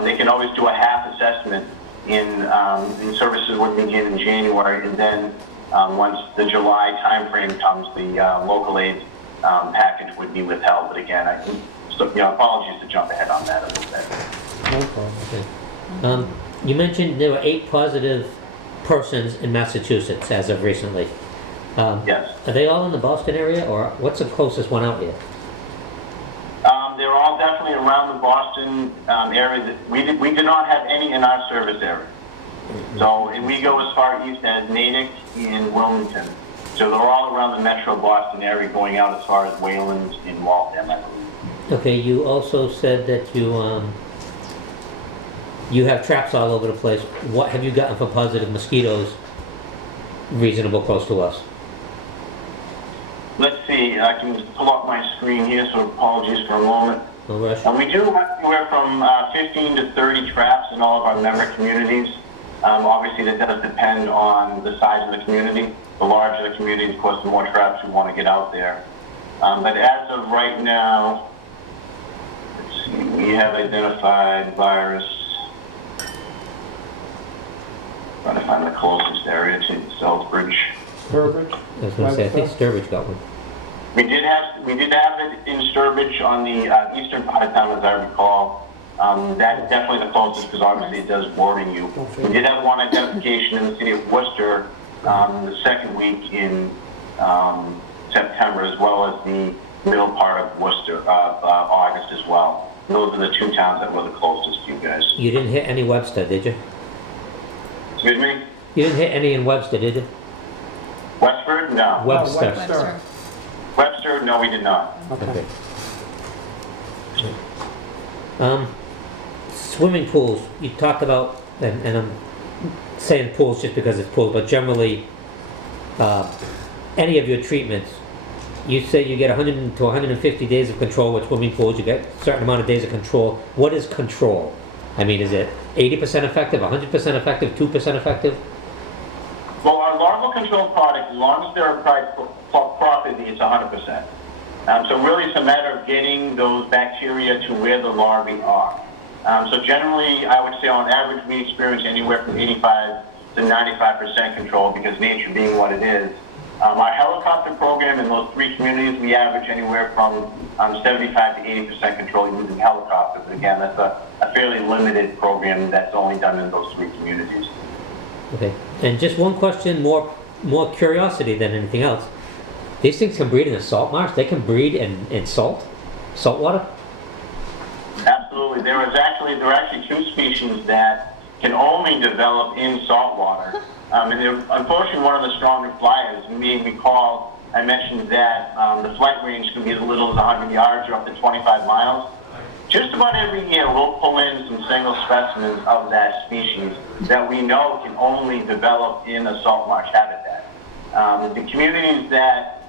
they can always do a half assessment in services would begin in January, and then once the July timeframe comes, the local aid package would be withheld. But again, apologies to jump ahead on that a little bit. No problem. Okay. You mentioned there were 8 positive persons in Massachusetts as of recently. Yes. Are they all in the Boston area, or what's the closest one out here? They're all definitely around the Boston area. We did not have any in our service area. So, and we go as far east as Natick in Wilmington. So they're all around the metro Boston area, going out as far as Wayland in Waltham, I believe. Okay, you also said that you have traps all over the place. What have you gotten for positive mosquitoes reasonable close to us? Let's see, I can just pull up my screen here, so apologies for a moment. No rush. We do have anywhere from 15 to 30 traps in all of our member communities. Obviously, that does depend on the size of the community. The larger the community, of course, the more traps we want to get out there. But as of right now, let's see, we have identified virus. Trying to find the closest area to Southbridge. Sturbridge? I was going to say, I think Sturbridge got one. We did have it in Sturbridge on the eastern part of town, as I recall. That's definitely the closest because obviously it does boarding you. We did have one identification in the city of Worcester the second week in September, as well as the middle part of Worcester, August as well. Those are the 2 towns that were the closest to you guys. You didn't hit any Webster, did you? Excuse me? You didn't hit any in Webster, did you? Westford? No. Webster. Webster. Webster? No, we did not. Okay. Swimming pools, you talked about, and I'm saying pools just because it's pools, but generally, any of your treatments, you say you get 100 to 150 days of control with swimming pools, you get a certain amount of days of control. What is control? I mean, is it 80% effective, 100% effective, 2% effective? Well, our larval control product, as long as they're applied properly, it's 100%. So really it's a matter of getting those bacteria to where the larvae are. So generally, I would say on average, we experience anywhere from 85 to 95% control because nature being what it is. Our helicopter program in those 3 communities, we average anywhere from 75 to 80% control using helicopters. Again, that's a fairly limited program that's only done in those 3 communities. Okay, and just one question, more curiosity than anything else. These things can breed in a salt marsh? They can breed in salt water? Absolutely. There are actually 2 species that can only develop in salt water. And they're unfortunately one of the stronger flyers. You may recall I mentioned that the flight range can be as little as 100 yards or up to 25 miles. Just about every year we'll pull in some single specimens of that species that we know can only develop in a salt marsh habitat. The communities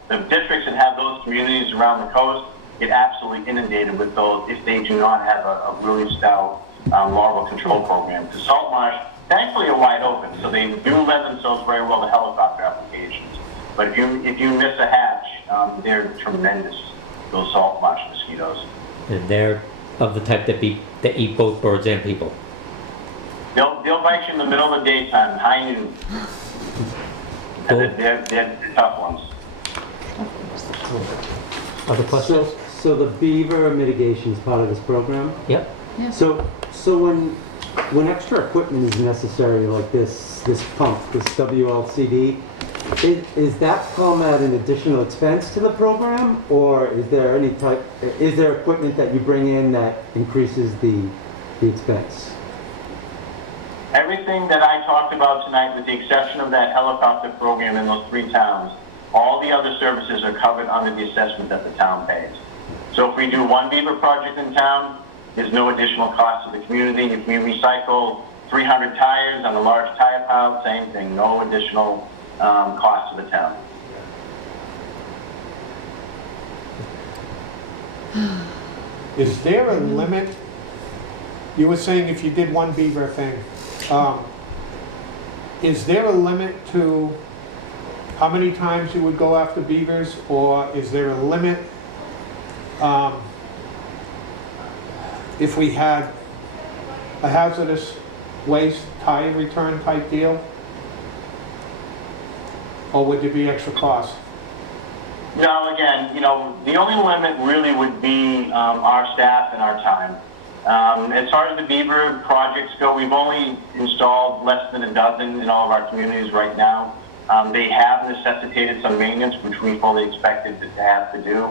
the districts that have those communities around the coast get absolutely inundated with those if they do not have a really stout larval control program. The salt marsh, thankfully, are wide open, so they do lend themselves very well to helicopter applications. But if you miss a hatch, they're tremendous, those salt marsh mosquitoes. And they're of the type that eat both birds and people. They'll bite you in the middle of the daytime, high noon. Cool. They're tough ones. Other questions? So the Beaver Mitigation is part of this program? Yep. Yeah. So when extra equipment is necessary, like this pump, this WLCD, is that come at an additional expense to the program, or is there equipment that you bring in that increases the expense? Everything that I talked about tonight, with the exception of that helicopter program in those 3 towns, All the other services are covered under the assessment that the town pays. So if we do one beaver project in town, there's no additional cost to the community. If we recycle 300 tires on a large tire pile, same thing, no additional cost to the town. Is there a limit? You were saying if you did one beaver thing, is there a limit to how many times you would go after beavers, or is there a limit if we had a hazardous waste tire return type deal? Or would there be extra costs? No, again, the only limit really would be our staff and our time. As far as the beaver projects go, we've only installed less than a dozen in all of our communities right now. They have necessitated some maintenance, which we fully expected to have to do.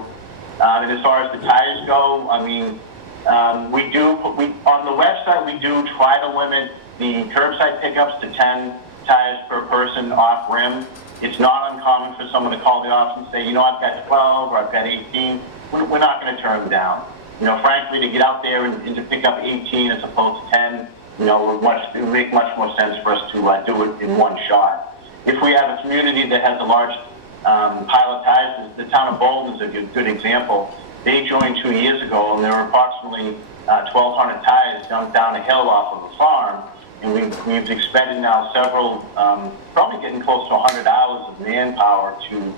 And as far as the tires go, I mean, on the website, we do try to limit the curbside pickups to 10 tires per person off rim. It's not uncommon for someone to call the office and say, I've got 12 or I've got 18. We're not going to turn them down. Frankly, to get out there and to pick up 18 as opposed to 10, it would make much more sense for us to do it in one shot. If we have a community that has a large pile of tires, the town of Bolton is a good example. They joined 2 years ago, and there were approximately 1,200 tires dumped down a hill off of the farm. And we've expended now several, probably getting close to 100 hours of manpower to,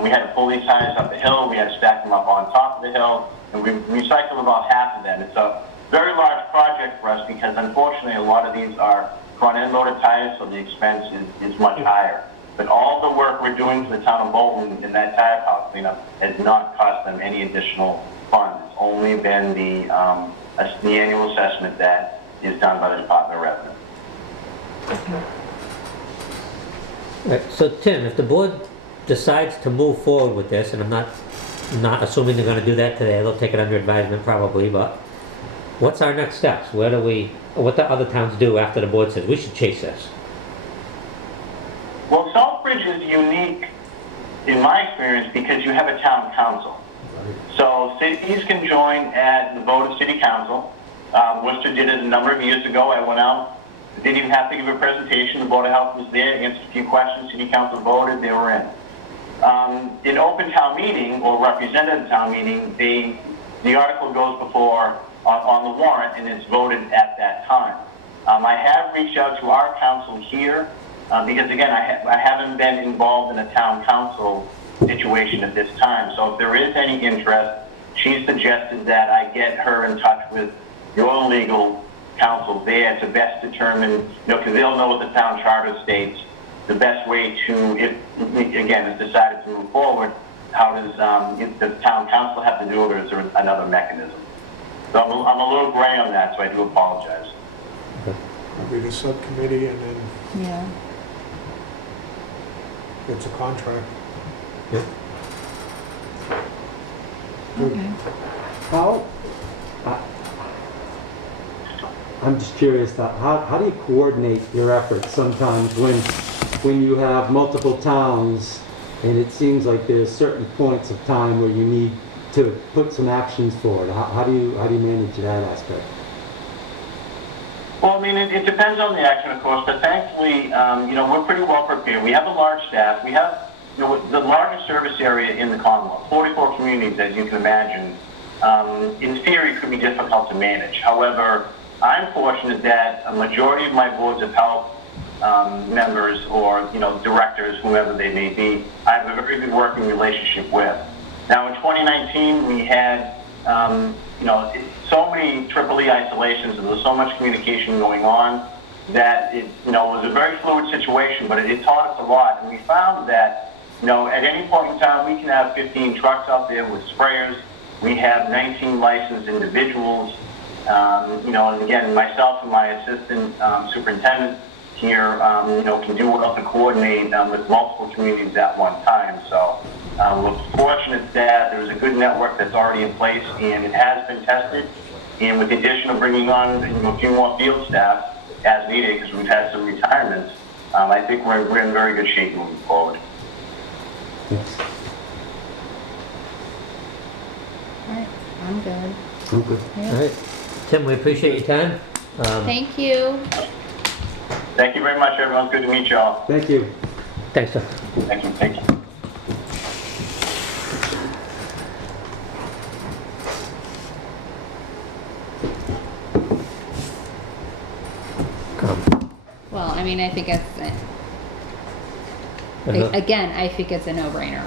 we had to pull these tires up the hill, we had to stack them up on top of the hill, and we recycled about half of them. It's a very large project for us because unfortunately a lot of these are front-end loaded tires, so the expense is much higher. But all the work we're doing for the town of Bolton in that tire pile cleanup has not cost them any additional funds. It's only been the annual assessment that is done by the Department of Revenue. Right, so Tim, if the board decides to move forward with this, and I'm not assuming they're going to do that today, they'll take it under advisement probably, but what's our next steps? What do other towns do after the board says we should chase this? Well, Southbridge is unique in my experience because you have a town council. So cities can join at the vote of city council. Worcester did it a number of years ago. I went out. Didn't even have to give a presentation. The Board of Health was there, answered a few questions. City Council voted, they were in. In open town meeting or representative town meeting, the article goes before on the warrant and it's voted at that time. I have reached out to our council here because again, I haven't been involved in a town council situation at this time. So if there is any interest, she suggested that I get her in touch with your legal council there to best determine, because they'll know what the town charter states, the best way to, if again is decided to move forward, how does the town council have to do it, or is there another mechanism? So I'm a little gray on that, so I do apologize. Maybe the subcommittee, and then Yeah. it's a contract. Yeah. Okay. I'm just curious, how do you coordinate your efforts sometimes when you have multiple towns and it seems like there's certain points of time where you need to put some actions forward? How do you manage that aspect? Well, I mean, it depends on the action, of course, but thankfully, we're pretty well prepared. We have a large staff. We have the largest service area in the Commonwealth, 44 communities, as you can imagine. In theory, it could be difficult to manage. However, I'm fortunate that a majority of my boards of health members or directors, whoever they may be, I have a very good working relationship with. Now in 2019 we had so many EEE isolations and there was so much communication going on that it was a very fluid situation, but it taught us a lot. And we found that at any point in time we can have 15 trucks out there with sprayers. We have 19 licensed individuals. And again, myself and my assistant superintendent here, can do well to coordinate with multiple communities at one time. So we're fortunate that there's a good network that's already in place and it has been tested. And with the addition of bringing on a few more field staff as needed, because we've had some retirements, I think we're in very good shape moving forward. Alright, I'm good. Okay. Yeah. All right. Tim, we appreciate your time. Thank you. Thank you very much, everyone. Good to meet you all. Thank you. Thanks, sir. Thank you. Thank you. Well, I mean, I think it's, Uh-huh. again, I think it's a no-brainer.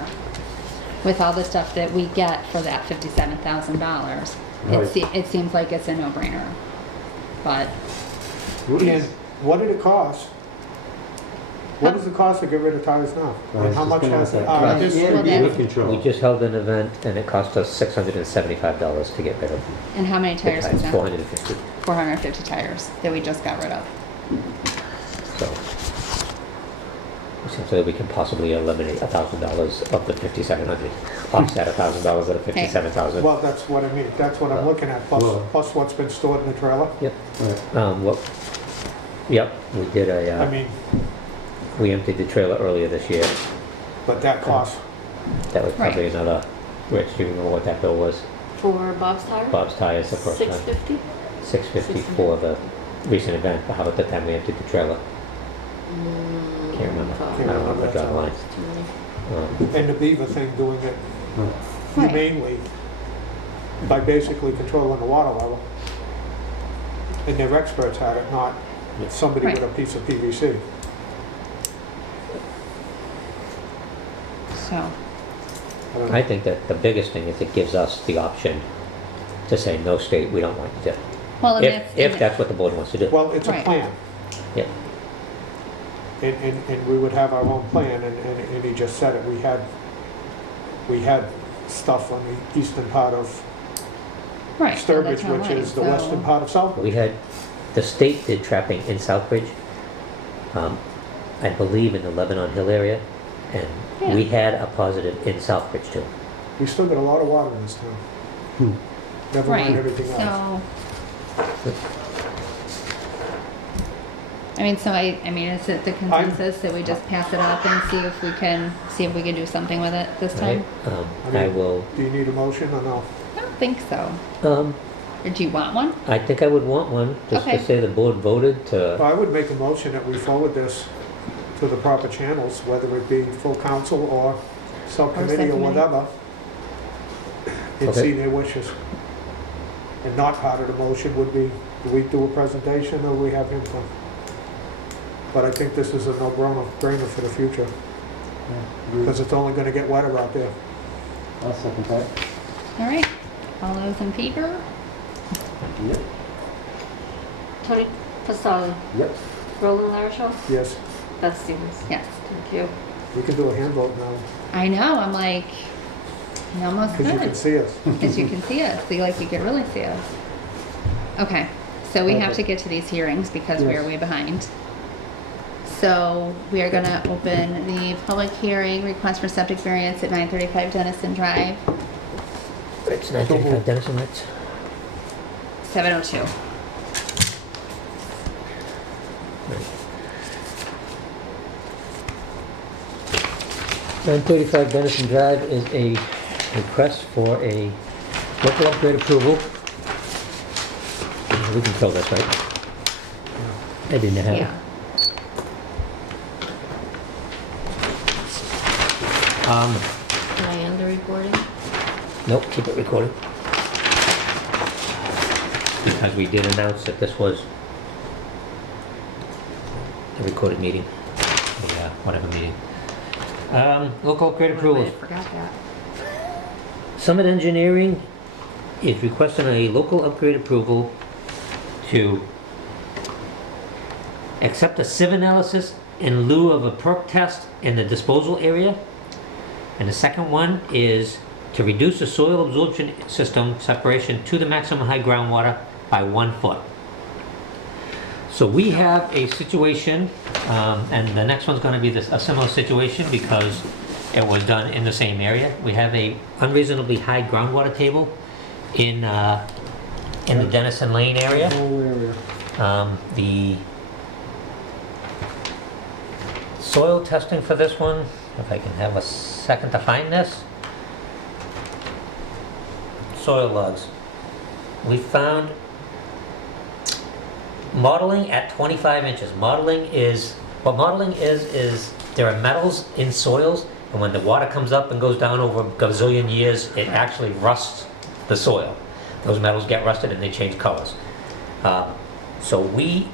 With all the stuff that we get for that $57,000, Right. it seems like it's a no-brainer. But, And what did it cost? What does it cost to get rid of tires now? And how much has it? Well, this- that's- Weed control. We just held an event and it cost us $675 to get rid of and how many the tires was tires, that? 450. 450 tires that we just got rid of. So essentially, we can possibly eliminate $1,000 of the 5,700, offset $1,000 of the 57,000. Well, that's what I mean, that's what I'm looking at, Well- plus what's been stored in the trailer. Yep. Right. Yep, we did I mean, we emptied the trailer earlier this year. but that costs, That was probably Right. another, Rich, do you remember what that bill was? For Bob's Tire? Bob's Tires the first time. $650? $650 for the recent event, but how about the time we emptied the trailer? Can't remember. fuck. I don't remember drawing the line. Too many. and the Beaver thing doing it Right. humanely by basically controlling the water level. And their experts had it, not somebody with a Right. piece of PVC. So, I don't know. I think that the biggest thing is it gives us the option to say, no, state, we don't want you to. well, and If that's what the board wants to do. Well, it's a Right. plan, Yep. and we would have our own plan, and he just said it, we had stuff on the eastern part of right. so that's Sturbridge, not which right, is the so- western part of Southbridge. We had, the state did trapping in Southbridge, I believe in the Lebanon Hill area, and we had a positive in Southbridge too. We still got a lot of water in this town. Never mind Right, everything else. so. I mean, is it the consensus that we just pass it up and see if we can do something with it this Right? time? I will, Do you need a motion or no? I don't think so. um, Or do you want one? I think I would want one, just to Okay. say the board voted to, I would make a motion that we forward this to the proper channels, whether it be full council or subcommittee or subcommittee. whatever, and Okay. see their wishes. And not part of the motion would be, do we do a presentation or we have him come? But I think this is a no-brainer for the future, because it's only gonna get wetter out there. I'll second that. All right. All those in favor? Yep. Tony Pasali, Yep. Roland Larochelle, Yes, Beth Stevens. Yes. Thank you. we can do a hand vote now, I know. I'm like, you almost because you can could. see us. Because you can see us. So you could really see us. Okay. So we have to get to these hearings because we are Yes. way behind. So we are going to open the public hearing, request for septic variance at 935 Denison Drive, it's 935 Denison, Ritz. 702. 935 Denison Drive is a request for a local upgrade approval. We can kill this, right? I didn't have it. Yeah. Can I end the recording? Nope, keep it recorded. Because we did announce that this was a recorded meeting, whatever meeting. Local upgrade I approvals. forgot that. Summit Engineering is requesting a local upgrade approval to accept a sieve analysis in lieu of a perk test in the disposal area. And the second one is to reduce the soil absorption system separation to the maximum high groundwater by 1 foot. So we have a situation, and the next one's going to be a similar situation because it was done in the same area. We have a unreasonably high groundwater table in the Denison Lane area. Whole area. The soil testing for this one if I can have a second to find this. Soil logs. We found modeling at 25 inches. Modeling is there are metals in soils, and when the water comes up and goes down over a gazillion years, it actually rusts the soil. Those metals get rusted and they change colors. So we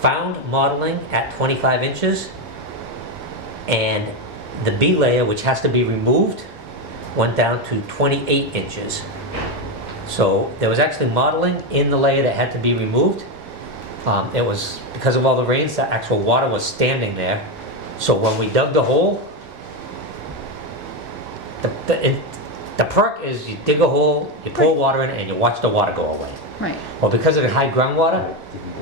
found modeling at 25 inches, and the B layer, which has to be removed, went down to 28 inches. So there was actually modeling in the layer that had to be removed. It was because of all the rains, the actual water was standing there. So when we dug the hole, the perk is you dig a hole, you pour water in it, and you watch the water go away. Right. Well, because of the high groundwater,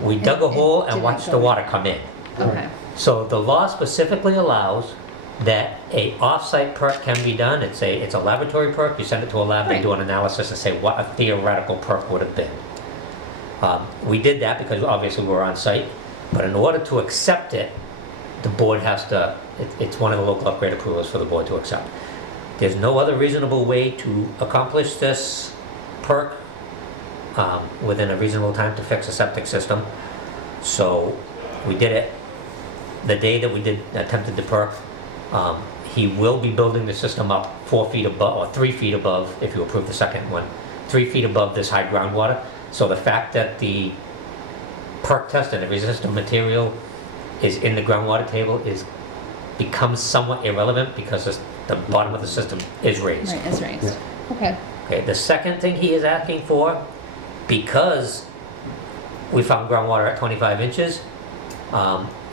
we dug a hole and didn't watched go the in. water come in. Okay. So the law specifically allows that a off-site perk can be done. It's a laboratory perk. You send it to a lab, they Right. do an analysis and say what a theoretical perk would have been. We did that because obviously we're on site, but in order to accept it, the board has to, it's one of the local upgrade approvals for the board to accept. There's no other reasonable way to accomplish this perk within a reasonable time to fix a septic system. So we did it the day that we attempted the perk. He will be building the system up 4 feet above, or 3 feet above, if you approve the second one, 3 feet above this high groundwater. So the fact that the perk test and the resistant material is in the groundwater table becomes somewhat irrelevant because the bottom of the system is raised. Right, it's raised. Okay. Okay, the second thing he is asking for, because we found groundwater at 25 inches,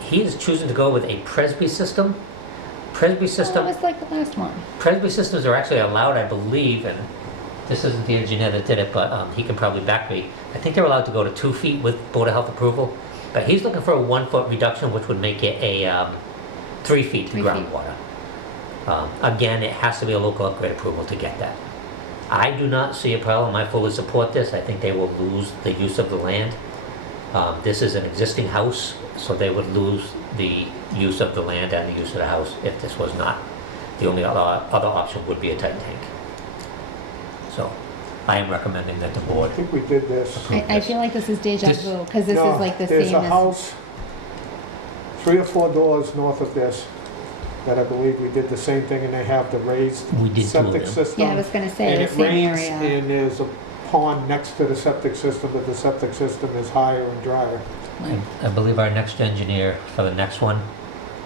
he is choosing to go with a Presby system. Presby system. Oh, it's like the last one. Presby systems are actually allowed, I believe, and this isn't the engineer that did it, but he can probably back me. I think they're allowed to go to 2 feet with Board of Health approval, but he's looking for a 1 foot reduction, which would make it a 3 feet to 3 feet. groundwater. Again, it has to be a local upgrade approval to get that. I do not see a problem. I fully support this. I think they will lose the use of the land. This is an existing house, so they would lose the use of the land and the use of the house if this was not. The only other option would be a tight tank. So I am recommending that the I board. think we did this. I feel like this is deja This- vu, because this No, is like the there's same a as. house 3 or 4 doors north of this that I believe we did the same thing, and they have the raised We did two of septic them. system. Yeah, I was gonna say, And the it same rains, area. and there's a pond next to the septic system, but the septic system is higher and drier. I believe our next engineer for the next one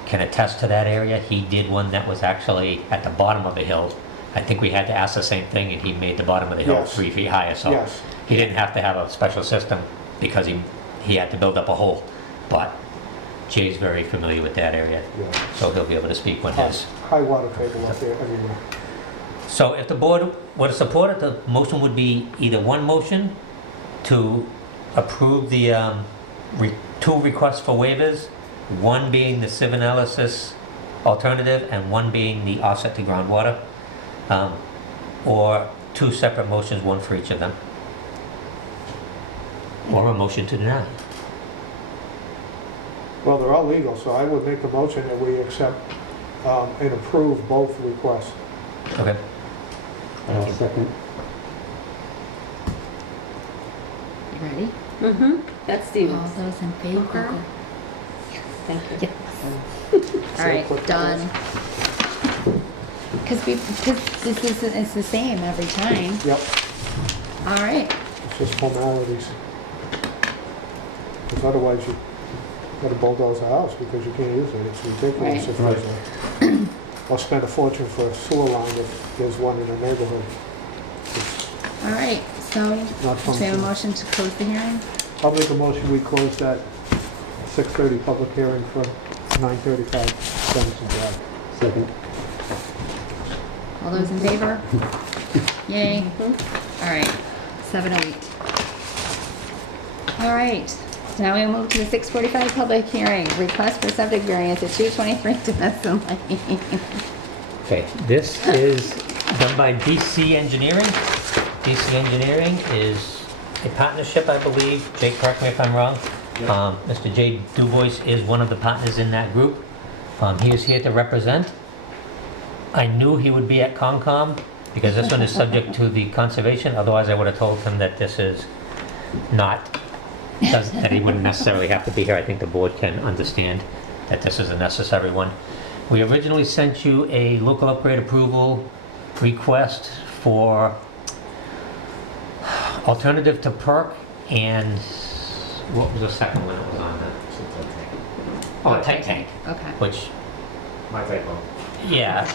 can attest to that area. He did one that was actually at the bottom of a hill. I think we had to ask the same thing, and he made the bottom of the hill Yes. 3 feet higher, so Yes. he didn't have to have a special system because he had to build up a hole. But Jay's very familiar with that area, Yeah. so he'll be able to speak when his. High water table up there everywhere. So if the board were to support it, the motion would be either one motion to approve the 2 requests for waivers, one being the sieve analysis alternative and one being the offset to groundwater, or 2 separate motions, one for each of them, or a motion to deny. Well, they're all legal, so I would make a motion that we accept and approve both requests. Okay. Second. You ready? Mm-hmm. That's All Stevens. those in favor? Thank you. Yes. All right, done. Because it's the same every time. Yep, All right. it's just formalities. Because otherwise you gotta bulldoze a house because you can't use it. It's ridiculous if there's a, or spend a fortune for a sewer line if there's one in a neighborhood. It's All right, so not do we have a functional. motion to close the hearing? I'll make a motion, we close that 6:30 public hearing for 935 Denison Drive. Second. All those in favor? Yay. All right, 7:08. All right, so now we move to the 6:45 public hearing. Request for septic variance at 223 Denison Lane. Okay, this is done by DC Engineering. DC Engineering is a partnership, I believe. Jake, correct me if I'm wrong. Mr. Jay Dubois is one of the partners in that group. He is here to represent. I knew he would be at Concom because this one is subject to the conservation. Otherwise, I would have told him that this is not, that he wouldn't necessarily have to be here. I think the board can understand that this is a necessary one. We originally sent you a local upgrade approval request for alternative to perk, and what was the second one that was on that? Oh, a tight tank, Okay. which, My typo. yeah,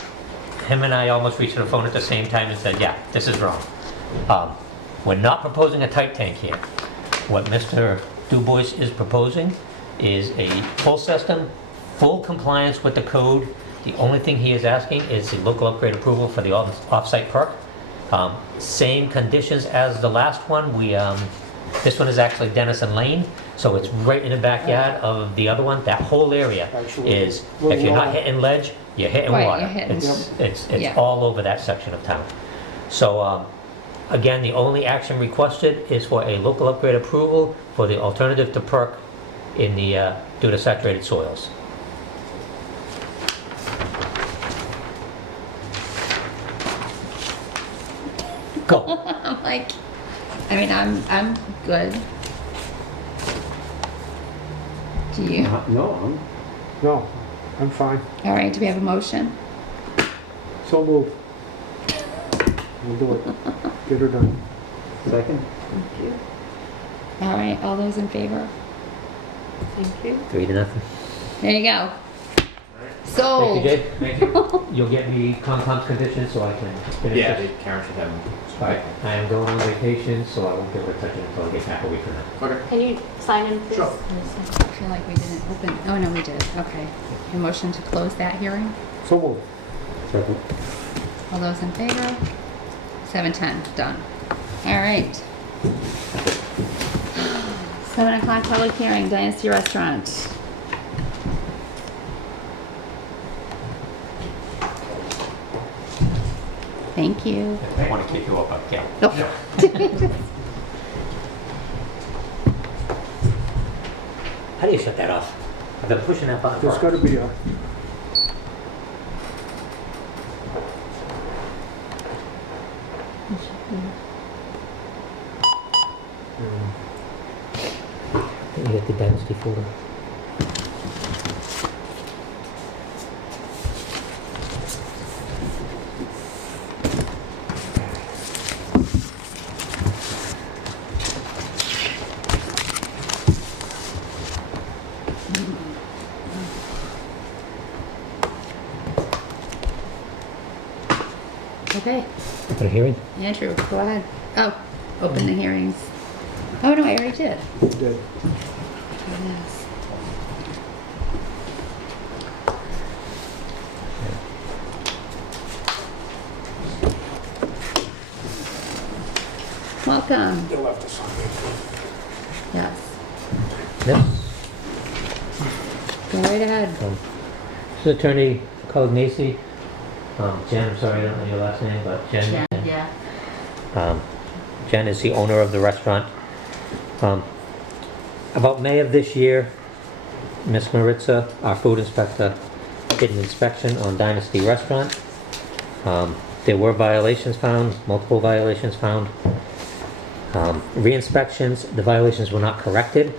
him and I almost reached the phone at the same time and said, yeah, this is wrong. We're not proposing a tight tank here. What Mr. Dubois is proposing is a full system, full compliance with the code. The only thing he is asking is the local upgrade approval for the off-site perk. Same conditions as the last one. This one is actually Denison Lane, so it's right in the backyard of the other one. That whole area Actually, is, we're if you're not low. hitting ledge, you're hitting Right, water. you're hitting- It's Yeah. all over that section of town. So, again, the only action requested is for a local upgrade approval for the alternative to perk in the, due to saturated soils. Go. I'm like, I mean, I'm good. Do you? No, No, I'm fine. All right, do we have a motion? So move. We'll do it. Get her done. second? Thank you. All right, all those in favor? Thank you. 3-0. There you go. Thank Sold. you, Jay. Thank you. You'll get me Concom's conditions so I can finish Yeah, this. Karen should have them. Alright, I am going on vacation, so I won't be able to touch it until I get back a week from now. Okay. Can you sign in, please? Sure. I feel like we didn't open, oh no, we did, okay. A motion to close that hearing? So move. Second. All those in favor? 7:10, done. All right. 7 o'clock public hearing, Dynasty Restaurant. Thank you. I want to kick you up, yeah. Oh. How do you shut that off? I've been pushing that button There's for... gotta be a, You get the Dynasty folder. Okay, Open a hearing? Andrew, go ahead. Oh, open the hearings. Oh no, I already did. did. Yes. Welcome. You'll have to sign it. Yes. Yes. Go right ahead. This is Attorney Cognacy. Jen, I'm sorry I don't know your last name, but Jen. Yeah. Jen is the owner of the restaurant. About May of this year, Miss Maritza, our food inspector, did an inspection on Dynasty Restaurant. There were violations found, multiple violations found. Re-inspections, the violations were not corrected.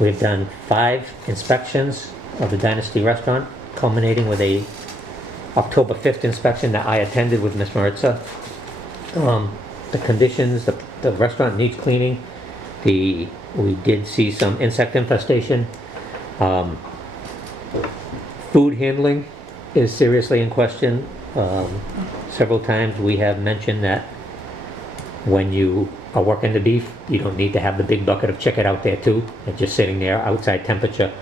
We've done 5 inspections of the Dynasty Restaurant, culminating with a October 5th inspection that I attended with Miss Maritza. The conditions, the restaurant needs cleaning. We did see some insect infestation. Food handling is seriously in question. Several times we have mentioned that when you are working the beef, you don't need to have the big bucket of chicken out there too. It's just sitting there outside temperature.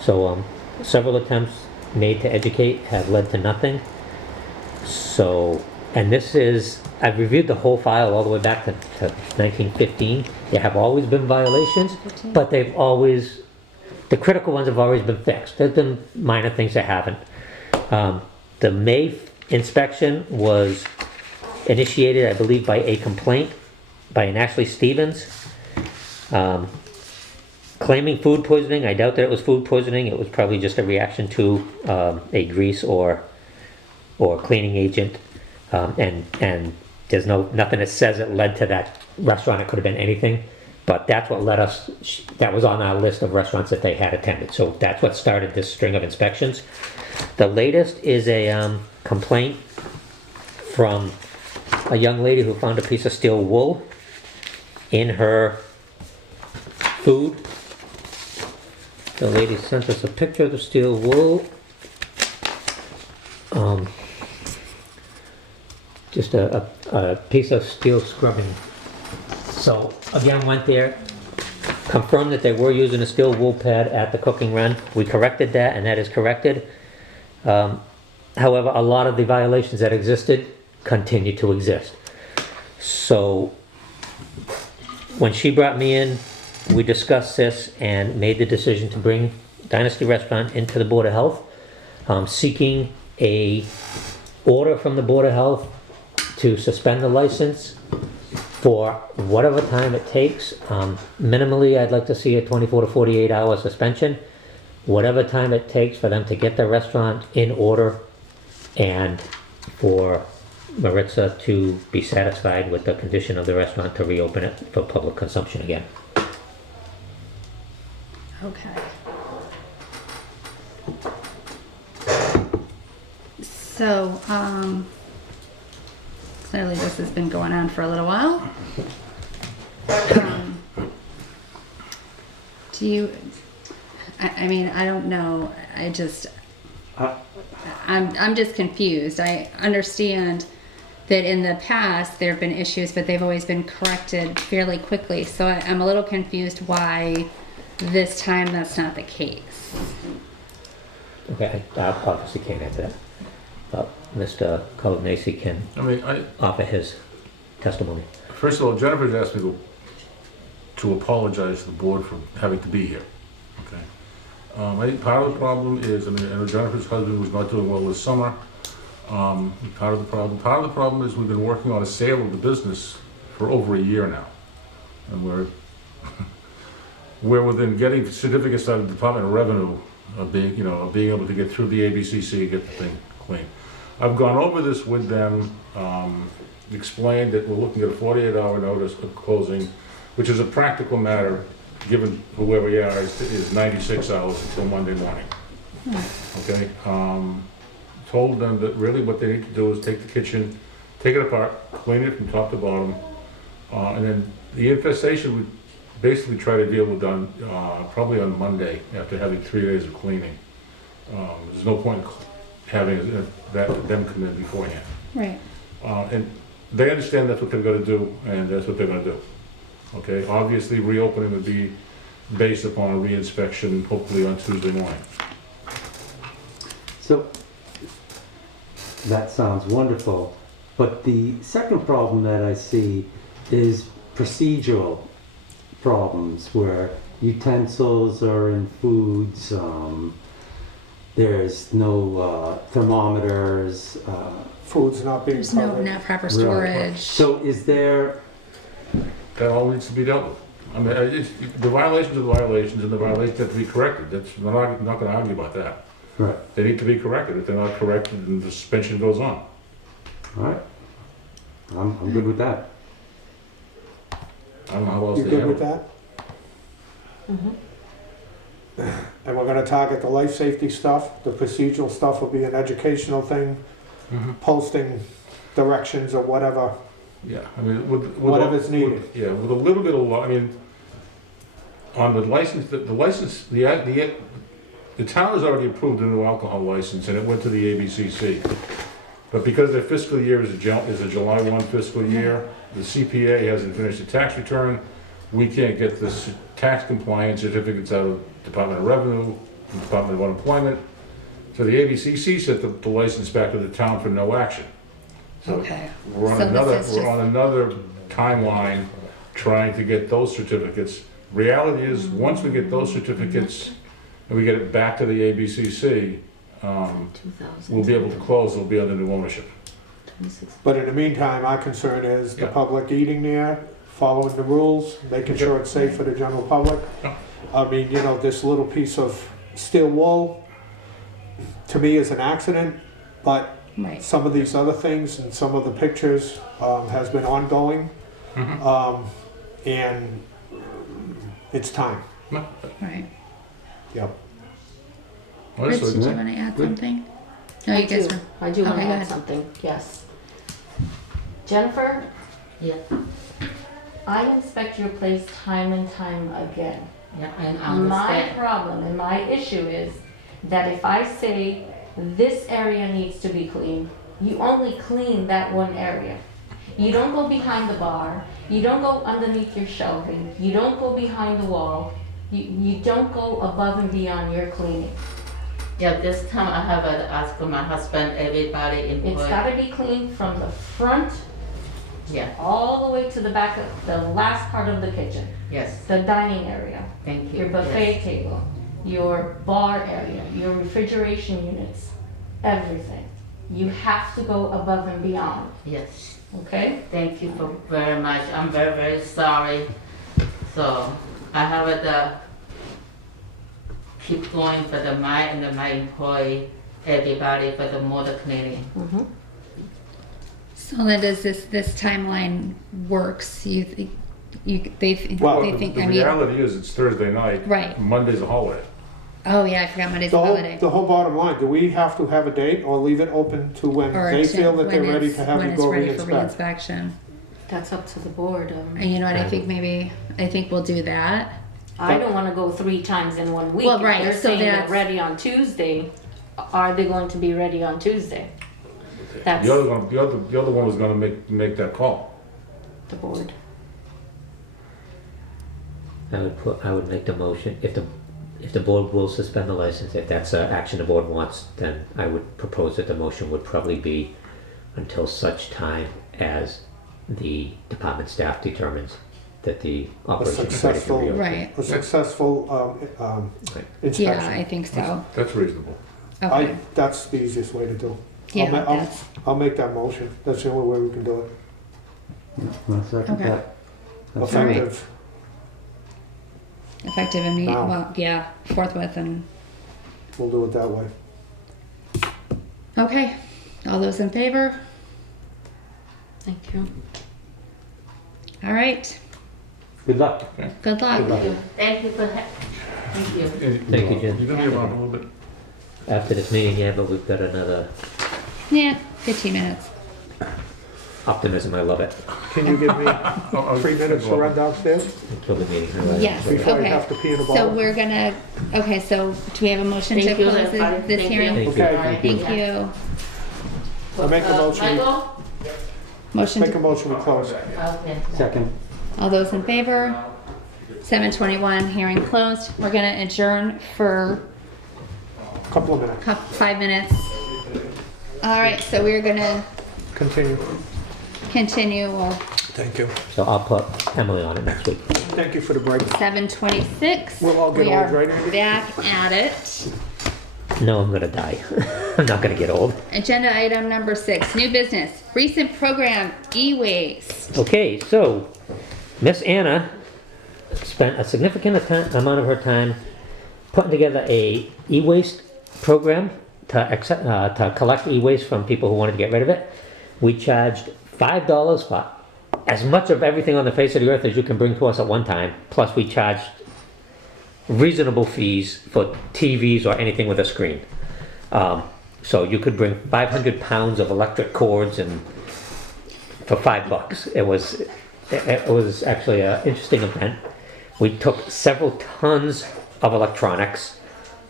So several attempts made to educate have led to nothing. So, and this is, I've reviewed the whole file all the way back to 1915. There have always been violations, but they've always, the critical ones have always been fixed. There's been minor things that haven't. The May inspection was initiated, I believe, by a complaint by an Ashley Stevens. Claiming food poisoning. I doubt that it was food poisoning. It was probably just a reaction to a grease or or cleaning agent, and there's nothing that says it led to that restaurant. It could have been anything, but that's what led us. That was on our list of restaurants that they had attended. So that's what started this string of inspections. The latest is a complaint from a young lady who found a piece of steel wool in her food. The lady sent us a picture of the steel wool. Just a piece of steel scrubbing. So again, went there, confirmed that they were using a steel wool pad at the cooking run. We corrected that, and that is corrected. However, a lot of the violations that existed continue to exist. So when she brought me in, we discussed this and made the decision to bring Dynasty Restaurant into the Board of Health, seeking a order from the Board of Health to suspend the license for whatever time it takes. Minimally, I'd like to see a 24 to 48 hour suspension. Whatever time it takes for them to get the restaurant in order and for Maritza to be satisfied with the condition of the restaurant to reopen it for public consumption again. Okay. So, clearly this has been going on for a little while. Do you, I mean, I don't know, I'm just confused. I understand that in the past there have been issues, but they've always been corrected fairly quickly. So I'm a little confused why this time that's not the case. Okay, I obviously can't answer that. But Mr. Cognacy can offer his testimony. First of all, Jennifer's asked me to apologize to the board for having to be here. Okay. I think part of the problem is, I know Jennifer's husband was not doing well this summer. Part of the problem is we've been working on a sale of the business for over a year now, and we're within getting certificates out of the Department of Revenue of being able to get through the ABCC and get the thing clean. I've gone over this with them, explained that we're looking at a 48-hour notice of closing, which is a practical matter, given where we are, is 96 hours until Monday morning. Okay. Told them that really what they need to do is take the kitchen, take it apart, clean it from top to bottom, and then the infestation would basically try to deal with done probably on Monday after having 3 days of cleaning. There's no point in having them come in beforehand. Right. And they understand that's what they're going to do, and that's what they're going to do. Okay. Obviously, reopening would be based upon a reinspection, hopefully on Tuesday morning. So that sounds wonderful, but the second problem that I see is procedural problems where utensils are in foods, there's no thermometers. Food's not being There's covered. not proper storage. Right. So is there... That all needs to be dealt with. I mean, the violations are the violations, and the violations have to be corrected. We're not going to argue about that. Right. They need to be corrected. If they're not corrected, then the suspension goes on. All right. I'm good with that. I don't know how else You they good handle with it. that? And we're gonna target the life safety stuff. The procedural stuff will be an educational thing, posting directions or whatever. Yeah, I mean, with Whatever's needed. With a little bit of law. I mean, on the license, the town has already approved a new alcohol license, and it went to the ABCC. But because their fiscal year is a July 1 fiscal year, the CPA hasn't finished the tax return. We can't get the tax compliance certificates out of Department of Revenue, Department of Unemployment. So the ABCC sent the license back to the town for no action. So Okay. we're on another timeline trying to get those certificates. Reality is, once we get those certificates and we get it back to the ABCC, we'll be able to close. It'll be under new ownership. But in the meantime, our concern is the Yeah. public eating there, following the rules, making sure it's safe for the general public. Yeah. I mean, this little piece of steel wool, to me, is an accident, but Right. some of these other things and some of the pictures has been ongoing. And it's time. Right. Yep. Well, Rich, so- did you want to add Good. something? No, you guys were. I do want to Okay, go add ahead. something, yes. Jennifer? Yeah. I inspect your place time and time again. Yeah, and My understand. problem and my issue is that if I say this area needs to be cleaned, you only clean that one area. You don't go behind the bar, you don't go underneath your shelving, you don't go behind the wall, you don't go above and beyond your cleaning. Yeah, this time I have to ask my husband, everybody It's employee. gotta be cleaned from the front Yeah, all the way to the back of the last part of the kitchen, yes, the dining area, thank you. your buffet table, your bar area, your refrigeration units, everything. You have to go above and beyond, Yes, okay? thank you for very much. I'm very, very sorry. So I have to keep going for my employee, everybody for the motor cleaning. So then does this timeline works? You think, Well, they The think, the I mean, reality is, it's Thursday night. Right. Monday's a holiday. oh yeah, I forgot Monday's a The holiday. whole bottom line, do we have to have a date or leave it open to when Or they to feel that they're when ready it's- to have when you it's go ready for re-inspect? reinspection. That's up to the board. And you know what, I think we'll do that. I don't wanna go 3 times in 1 week. Well, If right, They're so saying they're that's- ready on Tuesday, are they going to be ready on Tuesday? That's The other one was gonna make that call. the board. I would make the motion, if the board will suspend the license, if that's an action the board wants, then I would propose that the motion would probably be until such time as the department staff determines that the A operation is ready to successful, reopen. Right. a successful Right. Yeah, inspection. I think so. That's reasonable. Okay. That's the easiest way to do. Yeah, I'll I'll make that motion. That's the only way we can do it. I'll second Okay. that. That's all right. Effective. Effective immediate, Wow. well, yeah, forthwith and, We'll do it that way. okay. All those in favor? Thank you. All right. Good luck. Good luck. Good luck. Thank you for, thank you. Thank you, Jen. You're gonna be around a little bit. After this meeting, yeah, but we've got another Yeah, 15 minutes. optimism, I love it. Can you give me I'll- 3 minutes to run downstairs Kill the meeting. I love it. Yes, before I okay. have to pee in a So bottle? we're gonna, okay, so do we have a motion to Thank you, close everybody. this Thank hearing? you. Thank you. Okay. Thank you. I make a motion. Michael? Motion Make a to, motion to close. Okay. Second. all those in favor? 7:21, hearing closed. We're gonna adjourn for Couple of minutes. 5 minutes. All right, so we're gonna Continue. continue, Thank you. So I'll put Emily on it next week. Thank you for the break. 7:26. We'll all get We old, are right, Andy? back at it. No, I'm gonna die. I'm not gonna get old. Agenda item number 6, new business, recent program, e-waste. Okay, so Miss Anna spent a significant amount of her time putting together a e-waste program to collect e-waste from people who wanted to get rid of it. We charged $5 for as much of everything on the face of the earth as you can bring to us at one time. Plus, we charged reasonable fees for TVs or anything with a screen. So you could bring 500 pounds of electric cords and for $5. It was actually an interesting event. We took several tons of electronics.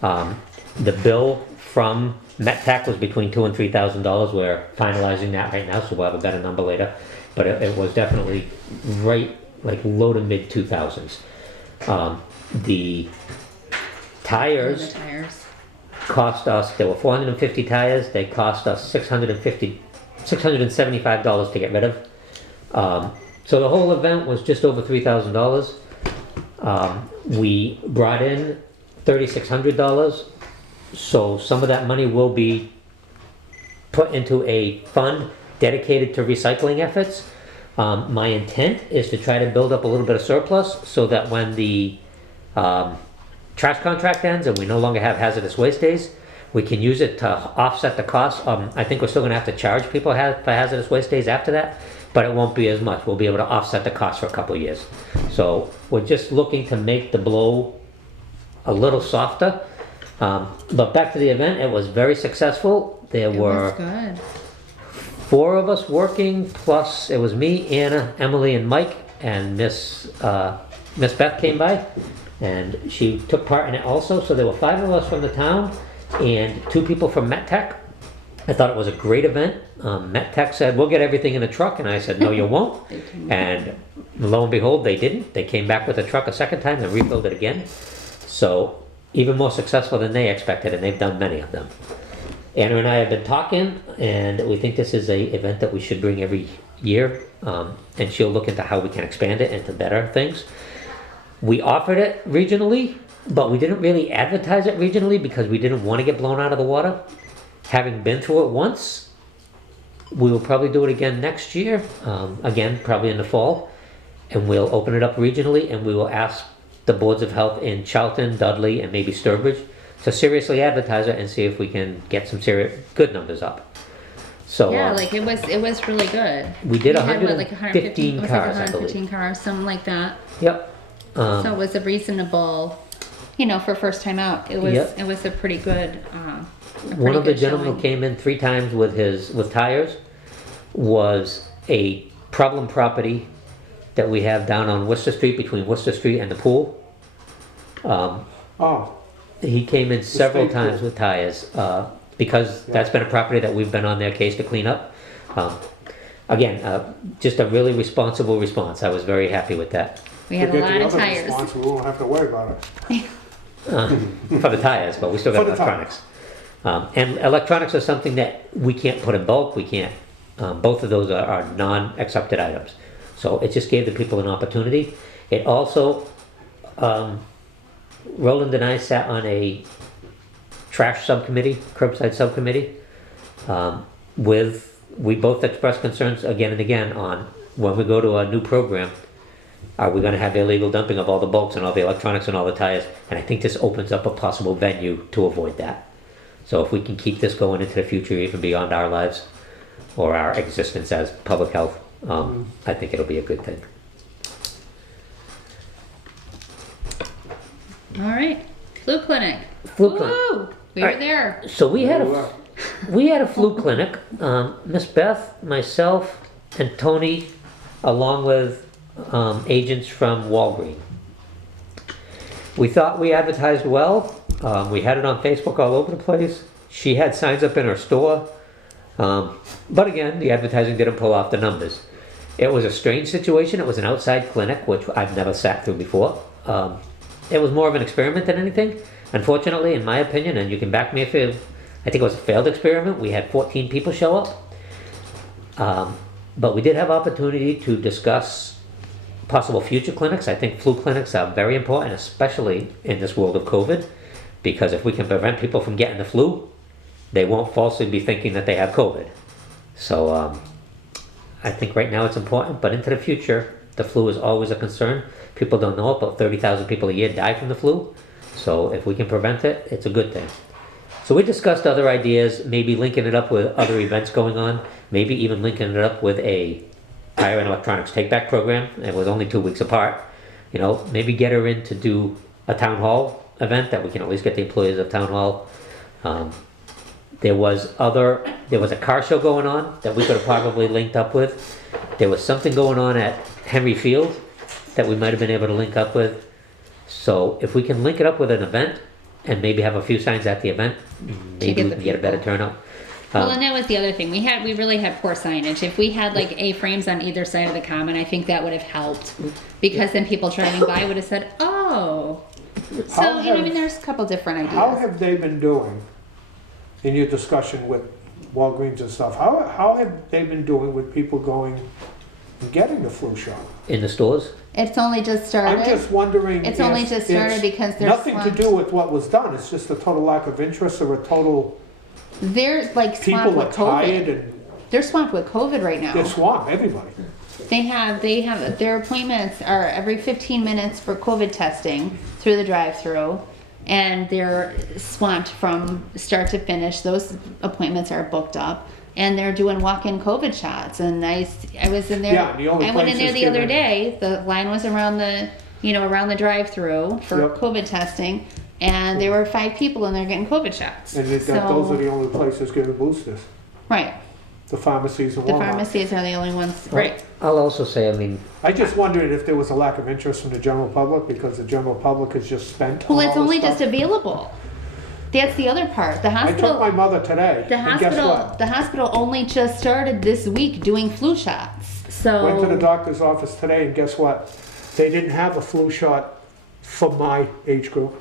The bill from MetTech was between $2,000 and $3,000. We're finalizing that right now, so we'll have a better number later. But it was definitely right, like low to mid 2000s. The tires cost us, there were 450 tires, they cost us $675 to get rid of. So the whole event was just over $3,000. We brought in $3,600, so some of that money will be put into a fund dedicated to recycling efforts. My intent is to try to build up a little bit of surplus so that when the trash contract ends and we no longer have hazardous waste days, We can use it to offset the cost. I think we're still gonna have to charge people for hazardous waste days after that, but it won't be as much. We'll be able to offset the cost for a couple of years. So we're just looking to make the blow a little softer. But back to the event, it was very successful. There It was were good. 4 of us working, plus it was me, Anna, Emily, and Mike, and Miss Beth came by, and she took part in it also. So there were 5 of us from the town and 2 people from MetTech. I thought it was a great event. MetTech said, we'll get everything in a truck, and I said, no, you won't. And lo and behold, they didn't. They came back with a truck a second time and refilled it again. So even more successful than they expected, and they've done many of them. Anna and I have been talking, and we think this is a event that we should bring every year, and she'll look into how we can expand it into better things. We offered it regionally, but we didn't really advertise it regionally because we didn't want to get blown out of the water. Having been through it once, we will probably do it again next year, again, probably in the fall, and we'll open it up regionally, and we will ask the boards of health in Charlton, Dudley, and maybe Sturbridge to seriously advertise it and see if we can get some good numbers up. So Yeah, like it was really good. we did had, what, 115 was it cars, I 115 believe. cars, something like that. Yep. So it was a reasonable, for first time out. It was Yep. it was a pretty good. One of the gentlemen who came in 3 times with tires was a problem property that we have down on Worcester Street, between Worcester Street and the pool. Oh, He came in several state times pool. with tires, because that's been a property that we've been on their case to clean up. Again, just a really responsible response. I was very happy with that. We had a forget lot the of other tires. response, we won't have to worry about it. For the tires, but we still got For the electronics. And electronics are something that we can't put in bulk. We can't. Both of those are non-accepted items. So it just gave the people an opportunity. It also, Roland and I sat on a trash subcommittee, curbside subcommittee, we both expressed concerns again and again on when we go to a new program, are we gonna have illegal dumping of all the bulks and all the electronics and all the tires? And I think this opens up a possible venue to avoid that. So if we can keep this going into the future, even beyond our lives or our existence as public health, I think it'll be a good thing. All right, flu clinic. Flu clinic. Woo! We All were right. there. So we had a flu clinic. Miss Beth, myself, and Tony, along with agents from Walgreen. We thought we advertised well. We had it on Facebook all over the place. She had signs up in her store. But again, the advertising didn't pull off the numbers. It was a strange situation. It was an outside clinic, which I've never sat through before. It was more of an experiment than anything. Unfortunately, in my opinion, and you can back me if I think it was a failed experiment. We had 14 people show up. But we did have opportunity to discuss possible future clinics. I think flu clinics are very important, especially in this world of COVID, because if we can prevent people from getting the flu, they won't falsely be thinking that they have COVID. So I think right now it's important, but into the future, the flu is always a concern. People don't know it, but 30,000 people a year die from the flu. So if we can prevent it, it's a good thing. So we discussed other ideas, maybe linking it up with other events going on, maybe even linking it up with a tire and electronics take-back program. It was only 2 weeks apart. Maybe get her in to do a town hall event that we can at least get the employees of town hall. There was a car show going on that we could have probably linked up with. There was something going on at Henry Field that we might have been able to link up with. So if we can link it up with an event and maybe have a few signs at the event, maybe we can get a better turnout. Well, and that was the other thing. We really had poor signage. If we had like A-frames on either side of the common, I think that would have helped, because then people driving by would have said, "Oh." So there's a couple different ideas. How have they been doing in your discussion with Walgreens and stuff? How have they been doing with people going and getting the flu shot? In the stores? It's only just started. I'm just wondering. It's only just started it's because there's nothing to swamped. do with what was done. It's just a total lack of interest or a total They're like swamped people with are tired COVID. and They're swamped with COVID right now. they're swamped. Everybody. They have their appointments are every 15 minutes for COVID testing through the drive-through. and they're swamped from start to finish. Those appointments are booked up. And they're doing walk-in COVID shots, and I was in there. Yeah, the only I went in there places the other given- day. The line was around the drive-through for Yep. COVID testing, and there were 5 people in there getting COVID shots. And those are the only places giving boosters. Right. The pharmacies and The Walmart. pharmacies are the only ones. Right. I'll also say, I mean, I just wondered if there was a lack of interest from the general public because the general public is just spent on Well, it's all only this just stuff. available. That's the other part. The I took my hospital. mother today, The and guess what? hospital only just started this week doing flu shots. So Went to the doctor's office today, and guess what? They didn't have a flu shot for my age group.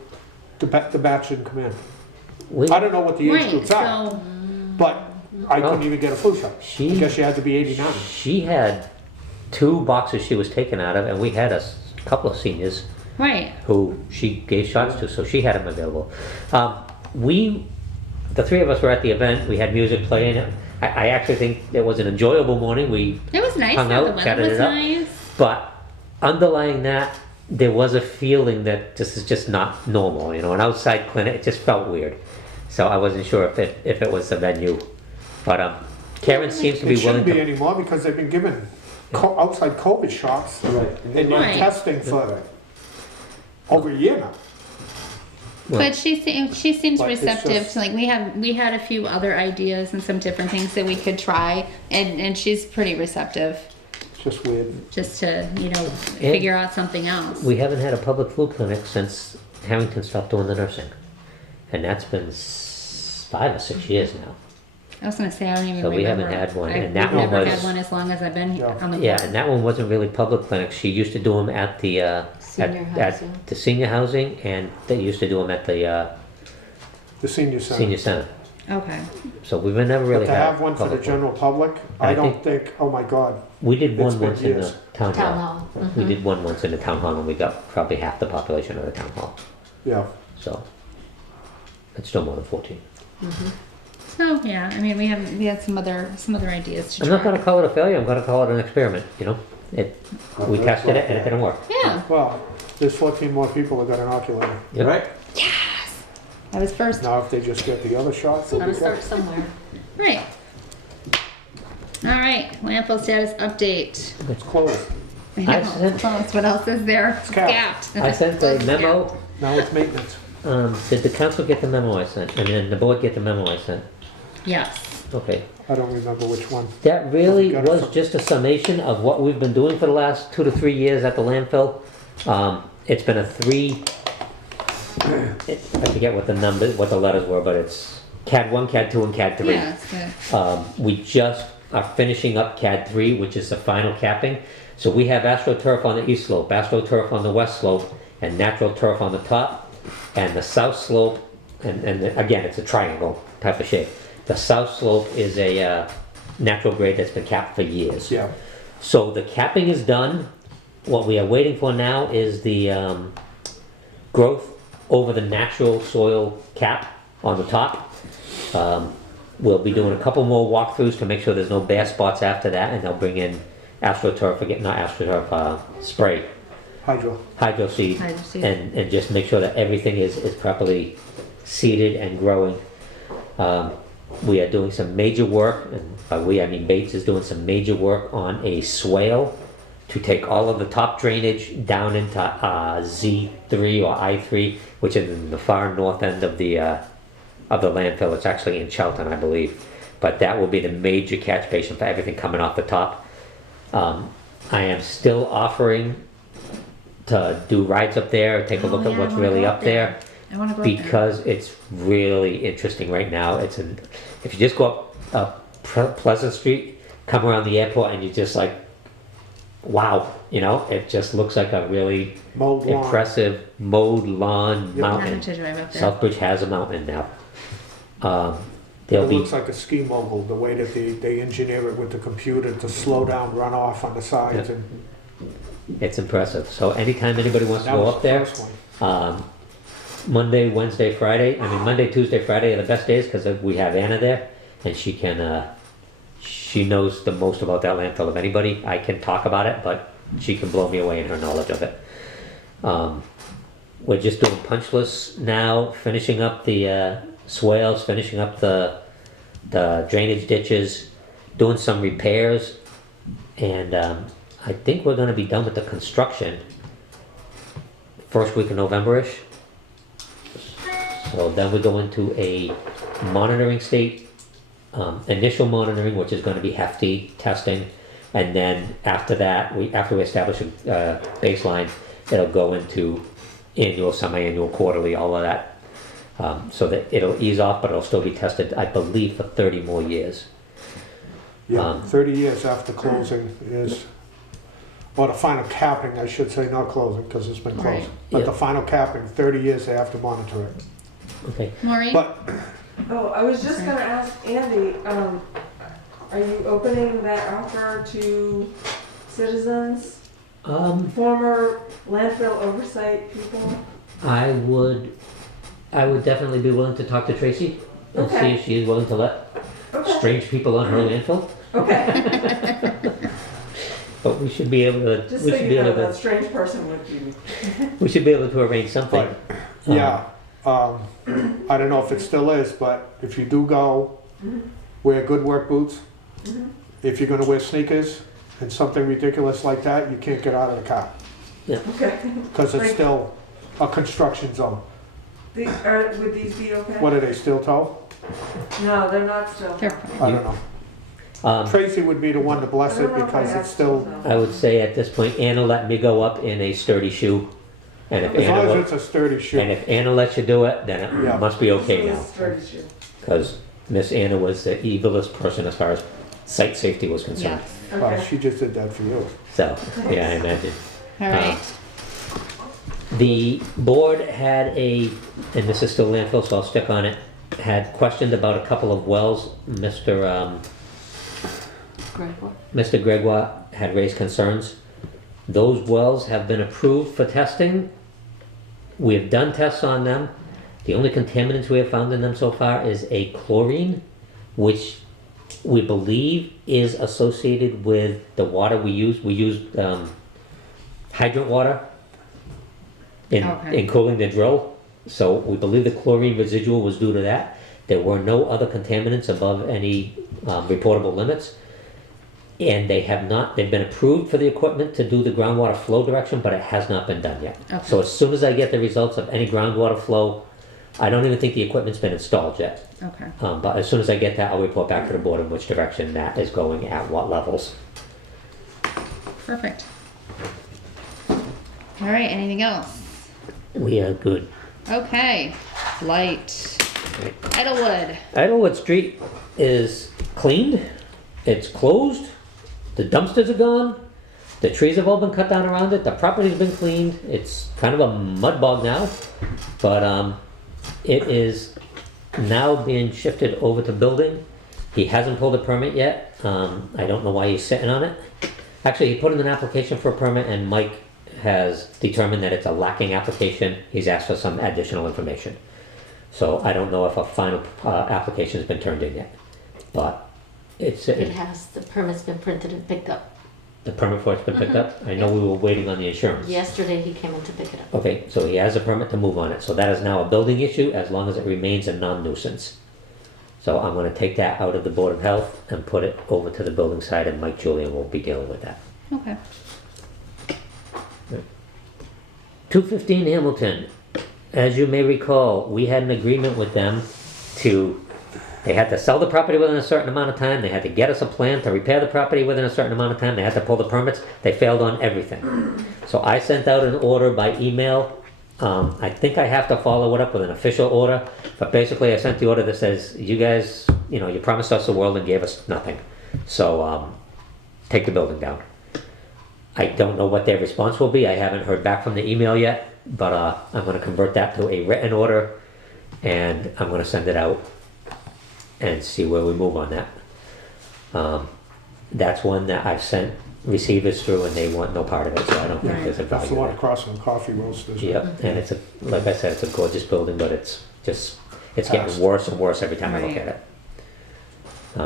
The batch didn't come in. we, I don't know what the age right. groups are, So but I couldn't even get a flu shot. I guess you had to be 89. she had 2 boxes she was taken out of, and we had a couple of seniors right. who she gave shots to, so she had them available. The 3 of us were at the event. We had music playing. I actually think it was an enjoyable morning. We It was nice. hung though. out, The weather chatted was it up. nice. But underlying that, there was a feeling that this is just not normal. An outside clinic, it just felt weird. So I wasn't sure if it was the venue. But Karen seems to be It willing shouldn't be to. anymore because they've been given outside COVID shots Right. and been Right. testing for over a year now. But she seems But it's receptive just- to we had a few other ideas and some different things that we could try, and she's pretty receptive It's just weird. just to figure out something else. We haven't had a public flu clinic since Harrington stopped doing the nursing, and that's been 5 or 6 years now. I was gonna say I don't even So we remember. haven't had one, I've and that one never was- had one as long as I've been here Yeah. on the Yeah, board. and that one wasn't really public clinics. She used to do them at the Senior at housing. the senior housing, and they used to do them at the The senior center. senior center. Okay. So we've never really But to had have one for the public general public, I I don't think, oh my God. We did one It's been once in the years. town Town hall. hall. We did one once in the town hall, and we got probably half the population of the town hall. Yeah. So it's still more than 14. So yeah, I mean we had some other ideas to I'm try. not going to call it a failure. I'm going to call it an experiment. We tested it and it didn't work. Yeah, Well, there's 14 more people that got inoculated. Yep. Right? I was first. Now, if they just get the other shots, they'll Gotta be start good. somewhere. Right. All right, landfill status update. It's closed. I know, I it's sent- closed. What else is there? It's capped. I sent a memo. Now it's maintenance. Did the council get the memo I sent? And then the board get the memo I sent? Yes. Okay. I don't remember which one. That really Got it was from- just a summation of what we've been doing for the last 2 to 3 years at the landfill. It's been a I forget what the letters were, but it's CAD 1, CAD 2, and CAD 3. Yeah, it's good. We just are finishing up CAD 3, which is the final capping. So we have AstroTurf on the east slope, AstroTurf on the west slope, and natural turf on the top. And the south slope, again, it's a triangle type of shape. The south slope is a natural grade that's been capped for years. Yeah. So the capping is done. What we are waiting for now is the growth over the natural soil cap on the top. We'll be doing a couple more walkthroughs to make sure there's no bare spots after that, and they'll bring in spray, hydro seed, Hydro seed. and just make sure that everything is properly seeded and growing. We are doing some major work, and by we I mean Bates is doing some major work on a swale to take all of the top drainage down into Z3 or I3, which is in the far north end of the landfill. It's actually in Charlton, I believe. But that will be the major catch basin for everything coming off the top. I am still offering to do rides up there, take a look Oh, at yeah, I what's wanna really go up there. I want to go up there. Because it's really interesting right now. If you just go up Pleasant Street, come around the airport, and you're just like, wow, it just looks like a really Mowed lawn. impressive mowed lawn Yep. I'm mountain. having to drive up there. Southbridge has a mountain now. It There'll be looks like a ski mogul, the way that they engineer it with the computer to slow down runoff on the sides. Yeah. And it's impressive. So anytime anybody wants to that go was up the there, first one. Monday, Wednesday, Friday. Monday, Tuesday, Friday are the best days because we have Anna there, and she can. She knows the most about that landfill of anybody. I can talk about it, but she can blow me away in her knowledge of it. we're just doing punch lists now, finishing up the swales, finishing up the drainage ditches, doing some repairs, and I think we're gonna be done with the construction first week of November-ish. So then we go into a monitoring state, initial monitoring, which is gonna be hefty testing, and then after that, after we establish a baseline, it'll go into annual, semi-annual, quarterly, all of that. So that it'll ease off, but it'll still be tested, I believe, for 30 more years. Yeah, 30 years after closing is, or the final capping, I should say, not closing, because it's been Right. closed. But Yeah. the final capping, 30 years they have to monitor it. Okay. Maureen? But Oh, I was just gonna ask Andy, are you opening that offer to citizens, former landfill oversight people? I would definitely be willing to talk to Tracy and see Okay. if she is willing to let Okay, strange people on her landfill. okay. But we should be able to. Just we so should be you know, able that to. strange person would be. We should be able to arrange something. But, yeah, I don't know if it still is, but if you do go, wear good work boots. If you're gonna wear sneakers and something ridiculous like that, you can't get out of the car, Okay. because it's still a construction zone. Would these be okay? What are they, steel toe? No, they're not still. They're I don't know. Tracy would be the one to bless I don't it know if I because have it's still, steel toe. I would say at this point, Anna let me go up in a sturdy shoe, and if as long Anna as will- it's a sturdy and shoe. if Anna lets you do it, then it Yeah. must be okay This now. is sturdy shoe. Because Miss Anna was the evilest person as far as site safety was concerned. Yes. Well, Okay. she just did that for you. So, yeah, I imagine. All right. The board had and this is still landfill, so I'll stick on it, had questioned about a couple of wells. Mr. Gregoire had raised concerns. Those wells have been approved for testing. We have done tests on them. The only contaminants we have found in them so far is a chlorine, which we believe is associated with the water we use. We use hydrant water Okay. in cooling the drill. So we believe the chlorine residual was due to that. There were no other contaminants above any reportable limits. And they've been approved for the equipment to do the groundwater flow direction, but it has not been done yet. Okay. So as soon as I get the results of any groundwater flow, I don't even think the equipment's been installed yet. Okay. But as soon as I get that, I'll report back to the board in which direction that is going at what levels. Perfect. All right, anything else? We are good. Okay, light. Idlewood. Idlewood Street is cleaned. It's closed. The dumpsters are gone. The trees have all been cut down around it. The property's been cleaned. It's kind of a mud bog now, but it is now being shifted over to building. He hasn't pulled a permit yet. I don't know why he's sitting on it. Actually, he put in an application for a permit, and Mike has determined that it's a lacking application. He's asked for some additional information. So I don't know if a final application has been turned in yet, but It has, the permit's been printed and picked up. the permit for it's been picked up. I know we were waiting on the insurance. Yesterday he came in to pick it up. Okay, so he has a permit to move on it. So that is now a building issue as long as it remains a non-nuisance. So I'm gonna take that out of the Board of Health and put it over to the building side, and Mike Julian will be dealing with that. Okay. 215 Hamilton. As you may recall, we had an agreement with them they had to sell the property within a certain amount of time, they had to get us a plan to repair the property within a certain amount of time, they had to pull the permits, they failed on everything. So I sent out an order by email. I think I have to follow it up with an official order, but basically I sent the order that says, you guys, you promised us the world and gave us nothing. So take the building down. I don't know what their response will be. I haven't heard back from the email yet, but I'm going to convert that to a written order, and I'm going to send it out and see where we move on that. That's one that I've sent receivers through, and they want no part of it, so I don't think there's a That's the value one there. across from Coffee Roasters. Yep, and like I said, it's a gorgeous building, but it's getting Past. worse and worse every time I look Right. at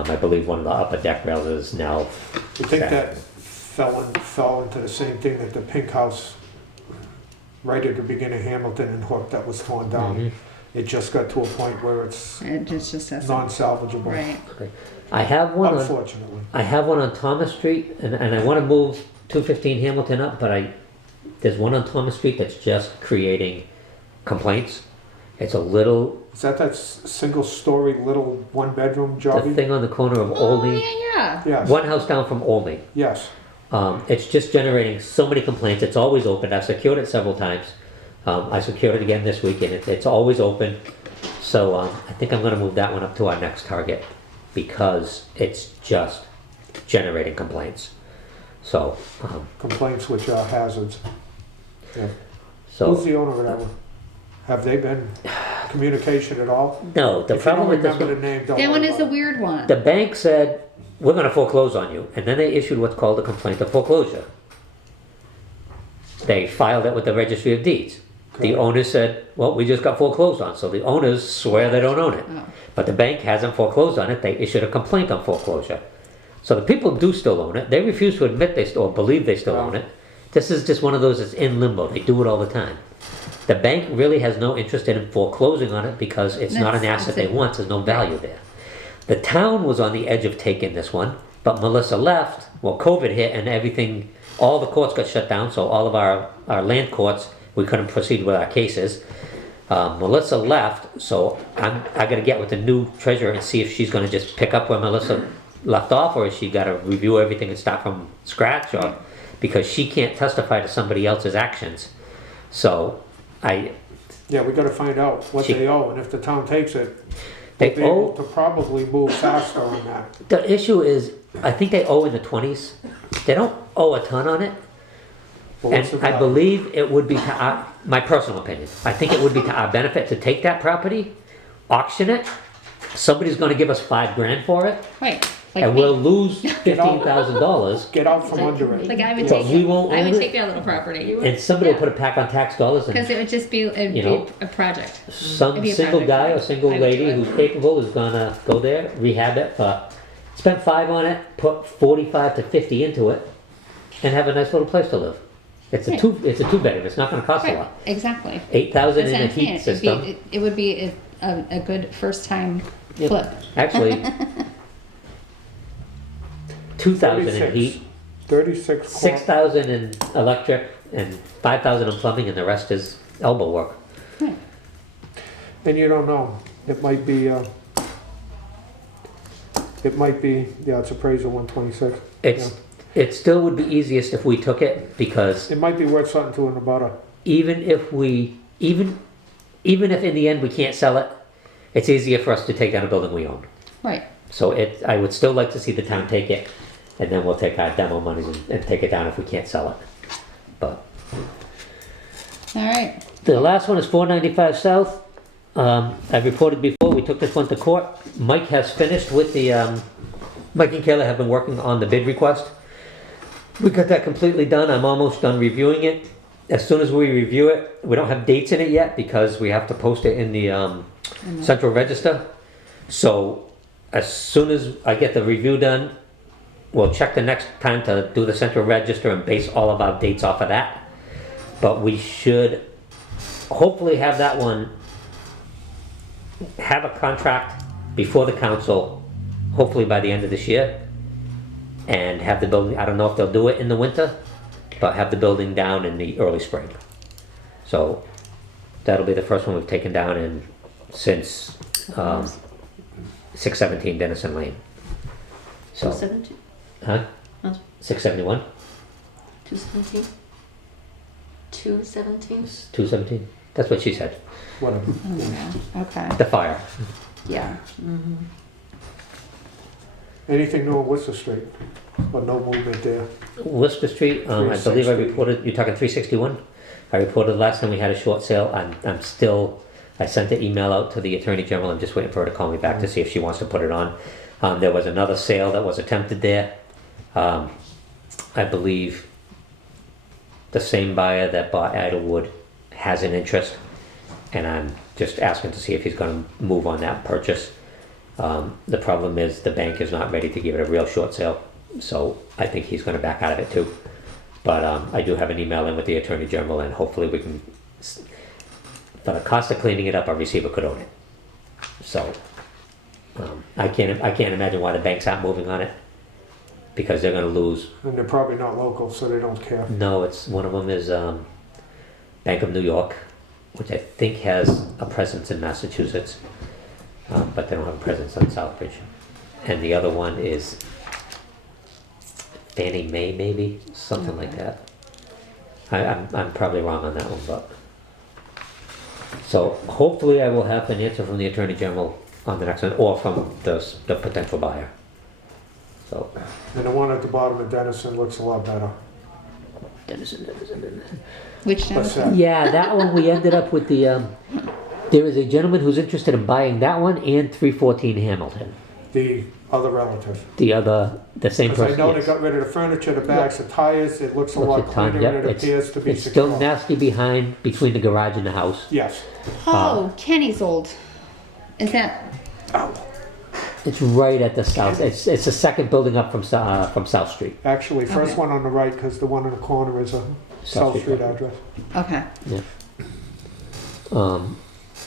it. I believe one of the upper deck rails is now. I think that fell into the same thing that the Pink House right at the beginning of Hamilton and Hook that was torn down. It just got to a point where it's It just has non-salvageable. right. I have one on, Unfortunately. I have one on Thomas Street, and I wanna move 215 Hamilton up, but there's one on Thomas Street that's just creating complaints. It's a little, Is that single-story little one-bedroom the jobby? thing on the corner of Oh, Olney, yeah. Yes, one house down from Olney. yes. It's just generating so many complaints. It's always open. I've secured it several times. I secured it again this week, and it's always open. So I think I'm going to move that one up to our next target because it's just generating complaints. So, Complaints which are hazards. Yeah. so Who's the owner of that one? Have they been communication at all? no. The If you problem don't with this remember one, the name, don't That one worry is a about it. weird one. the bank said we're going to foreclose on you, and then they issued what's called a complaint of foreclosure. They filed it with the Registry of Deeds. The Correct. owner said, well, we just got foreclosed on, so the owners swear they don't own it. Oh. But the bank hasn't foreclosed on it, they issued a complaint on foreclosure. So the people do still own it, they refuse to admit they still, or believe they still own it. This is just one of those that's in limbo, they do it all the time. The bank really has no interest in foreclosing on it because it's not an asset they want, there's no value there. The town was on the edge of taking this one, but Melissa left, well, COVID hit and everything, all the courts got shut down, so all of our land courts, we couldn't proceed with our cases. Melissa left, so I gotta get with the new treasurer and see if she's gonna just pick up where Melissa left off, or is she gotta review everything and start from scratch, or, because she can't testify to somebody else's actions. So, Yeah, we gotta find out what She- they owe, and if the town takes it, They they'll be able owe- to probably move faster on that. the issue is, I think they owe in the 20s. They don't owe a ton on it. But And what's the I value? believe it would be to our, my personal opinion, I think it would be to our benefit to take that property, auction it, somebody's gonna give us $5,000 for it, Right. Like and me. we'll lose $15,000, Get out from under it. Like I would Yes. take, we won't I own would it. take that little property. and somebody will put it back on tax dollars, Because and it would just be, it'd You be know, a project. some It'd be a single project guy for or me. single I would lady do it. who's capable is gonna go there, rehab it for, spend 5 on it, put 45 to 50 into it, and have a nice little place to live. It's a Right. it's a 2-bedroom, it's not gonna cost a Right, lot. exactly. 8,000 That's in what a I'm saying. heat system. It would be a good first time Yep. flip. Actually, 2,000 in 36. heat, 36. 6,000 in electric, and 5,000 in plumbing, and the rest is elbow work. And you don't know, it might be, yeah, it's appraisal 126. It still would be easiest if we took it, because It might be worth something to an abutter. even if in the end we can't sell it, it's easier for us to take down a building we own. Right. So I would still like to see the town take it, and then we'll take our demo monies and take it down if we can't sell it. But All right. the last one is 495 South. I reported before, we took this one to court. Mike has finished with the, Mike and Kayla have been working on the bid request. We got that completely done. I'm almost done reviewing it. As soon as we review it, we don't have dates in it yet because we have to post it in the Central Register. So as soon as I get the review done, we'll check the next time to do the Central Register and base all of our dates off of that. But we should hopefully have that one, have a contract before the council, hopefully by the end of this year. And have the building, I don't know if they'll do it in the winter, but have the building down in the early spring. So that'll be the first one we've taken down since 617 Denison Lane. So, 217? huh? Huh? 671? 217? 217? 217? That's what she said. Whatever. Oh, yeah. Okay. The fire. Yeah. Anything new on Worcester Street? Or no movement there? Worcester Street, I believe I 360. reported, you're talking 361? I reported last time we had a short sale. I'm still, I sent the email out to the Attorney General. I'm just waiting for her to call me back to see if she wants to put it on. There was another sale that was attempted there. I believe the same buyer that bought Idlewood has an interest, and I'm just asking to see if he's gonna move on that purchase. The problem is the bank is not ready to give it a real short sale, so I think he's gonna back out of it too. But I do have an email in with the Attorney General, and hopefully we can, for the cost of cleaning it up, our receiver could own it. So, I can't imagine why the banks aren't moving on it, because they're gonna lose. And they're probably not local, so they don't care. No, it's, one of them is Bank of New York, which I think has a presence in Massachusetts, but they don't have a presence on Southbridge. And the other one is Fannie Mae, maybe, something like that. I'm probably wrong on that one, but. So hopefully I will have an answer from the Attorney General on the next one, or from the potential buyer. So. And the one at the bottom of Denison looks a lot better. Denison. Which What's Denison? that? Yeah, that one we ended up with the, there is a gentleman who's interested in buying that one and 314 Hamilton. The other relative. The same Because I person. know yes. they got rid of the furniture, the bags, the tires, it looks a Looks lot a ton, cleaner yep, and it appears to be It's secure. still nasty between the garage and the house. Yes. Oh, Kenny's old. Is that? It's right at the south. It's the second building up from South Street. Actually, first Okay. one on the right, because the one in the corner is a South Street address. Okay.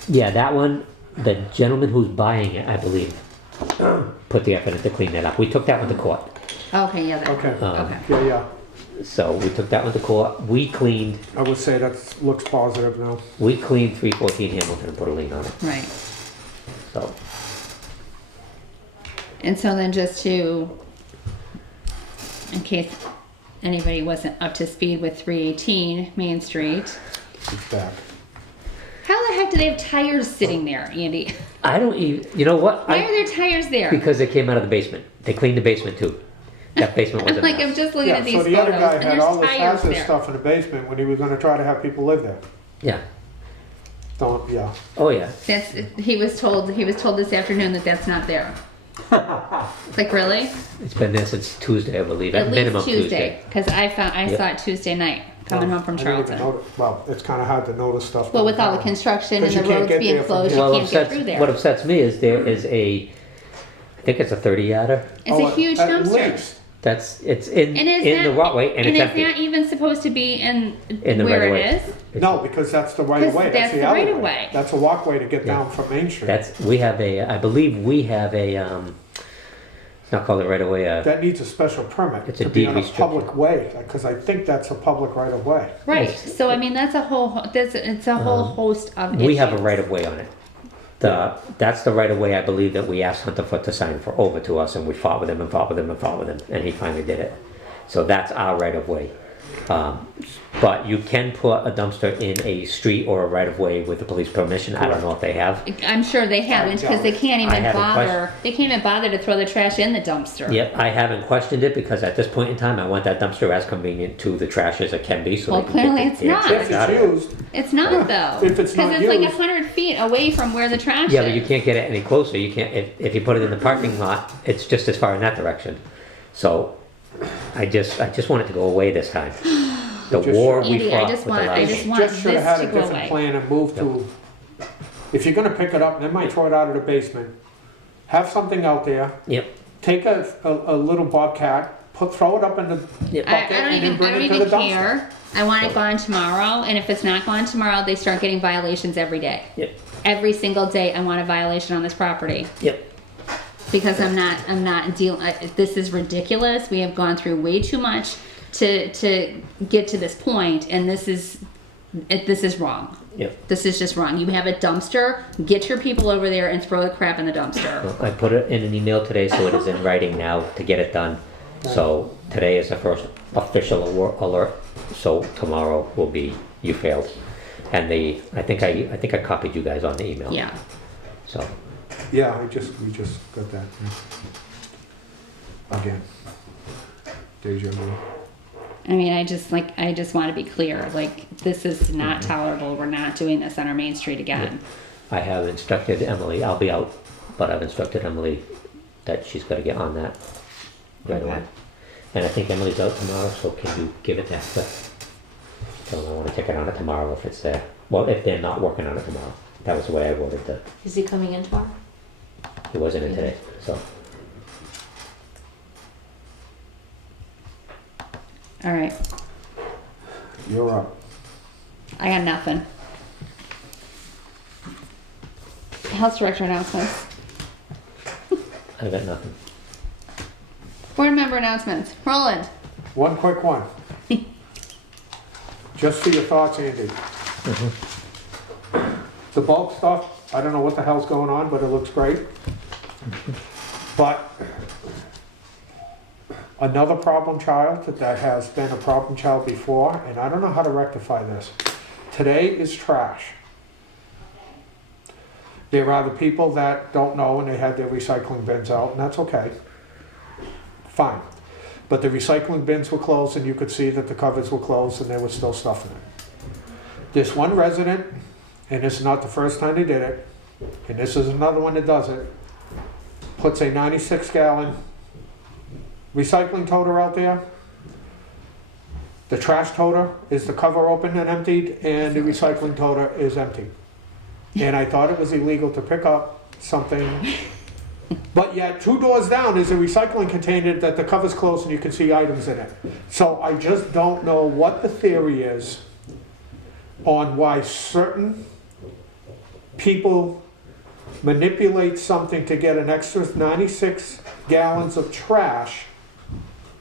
Yeah, that one. The gentleman who's buying it, I believe, put the effort in to clean that up. We took that one to court. Okay, yeah. That, Okay. Okay. Yeah. So we took that one to court. We cleaned I would say that looks positive now. 314 Hamilton and put a lien on it. Right. So And so then just to, in case anybody wasn't up to speed with 318 Main Street, It's back. how the heck do they have tires sitting there, Andy? I don't even. You know what? Why are there tires there? Because they came out of the basement. They cleaned the basement too. That basement was a Like, mess. I'm just looking Yeah, at these so the photos, other guy and had there's all this tires hazardous there. stuff in the basement when he was gonna try to have people live there. Yeah. Yeah. Oh yeah. That's, he was told this afternoon that that's not there. Like, really? It's been there since Tuesday, I believe. At minimum least Tuesday, because I Yep. saw it Tuesday night coming home from I didn't even Charlton. notice- Well, it's kinda hard to notice stuff. Well, with all the downtown. construction and 'Cause the you can't roads get being there from closed, here. you can't get through there. What upsets me is there is I think it's a 30-yarder. It's Oh, a huge at dumpster. least. It's in And is the that- walkway and it's is empty. that even supposed to be in the where right-of-way. it is? No, because that's the right of way. That's the the right of alleyway. way. That's a walkway to get down from Main Street. I believe we have a it's not called a right away. That needs a special permit It's a to be deed on a restriction. public way, because I think that's a public right of way. Right. Yes. So I mean, it's a whole host of We have a issues. right of way on it. That's the right of way I believe that we asked Hunterfoot to sign for over to us, and we fought with him and he finally did it. So that's our right of way. But you can put a dumpster in a street or a right of way with the police permission. I don't know if they have. I'm sure they haven't, because they can't I even haven't bother. They can't even bother to throw the trash in the dumpster. Yep, I haven't questioned it because at this point in time, I want that dumpster as convenient to the trash as it can be. So Well, they can get clearly the it's damn not. things If out it's of it. used, It's not though. If it's because not it's like used. 100 feet away from where the trash Yeah, is. but you can't get it any closer. You can't if you put it in the parking lot. It's just as far in that direction. So I just want it to go away this time. The Just- war we Andy, I fought just with want- the I last- just want just should have this had to a go different away. plan and move to, if you're gonna pick it up, they might throw it out of the basement. Have something out there, Yep. take a little bobcat, throw it up in the Yep. I bucket don't and then even, I bring don't it to even the dumpster. care. I want it gone tomorrow, and if it's not gone tomorrow, they start getting violations every day. Yep. Every single day, I want a violation on this property. Yep. Because I'm not dealing, this is ridiculous. We have gone through way too much to get to this point, and this is wrong. Yep. This is just wrong. You have a dumpster, get your people over there and throw the crap in the dumpster. Well, I put it in an email today, so it is in writing now to get it done. So today is the first official alert. So tomorrow will be you failed, and I think I copied you guys on the email. Yeah. So Yeah, we just got that. Again. Deja vu. I mean, I just want to be clear. Like, this is not tolerable. We're not doing this on our main street again. I have instructed Emily. I'll be out, but I've instructed Emily that she's got to get on that right away. And I think Emily's out tomorrow, so can you give it to her? So I want to check it on it tomorrow if it's there. Well, if they're not working on it tomorrow. That was the way I worded it. Is he coming in tomorrow? He wasn't in today, so. All right. you're up. I got nothing. Health director announcements. I got nothing. Board member announcements. Roland. One quick one. Just for your thoughts, Andy. The bulk stuff, I don't know what the hell's going on, but it looks great. But another problem child that has been a problem child before, and I don't know how to rectify this. Today is trash. There are the people that don't know and they had their recycling bins out, and that's okay. Fine. But the recycling bins were closed and you could see that the covers were closed and there was still stuff in it. This one resident, and this is not the first time they did it, and this is another one that does it, puts a 96-gallon recycling toter out there. The trash toter is the cover open and emptied, and the recycling toter is empty. And I thought it was illegal to pick up something, but yet 2 doors down is a recycling container that the cover's closed and you can see items in it. So I just don't know what the theory is on why certain people manipulate something to get an extra 96 gallons of trash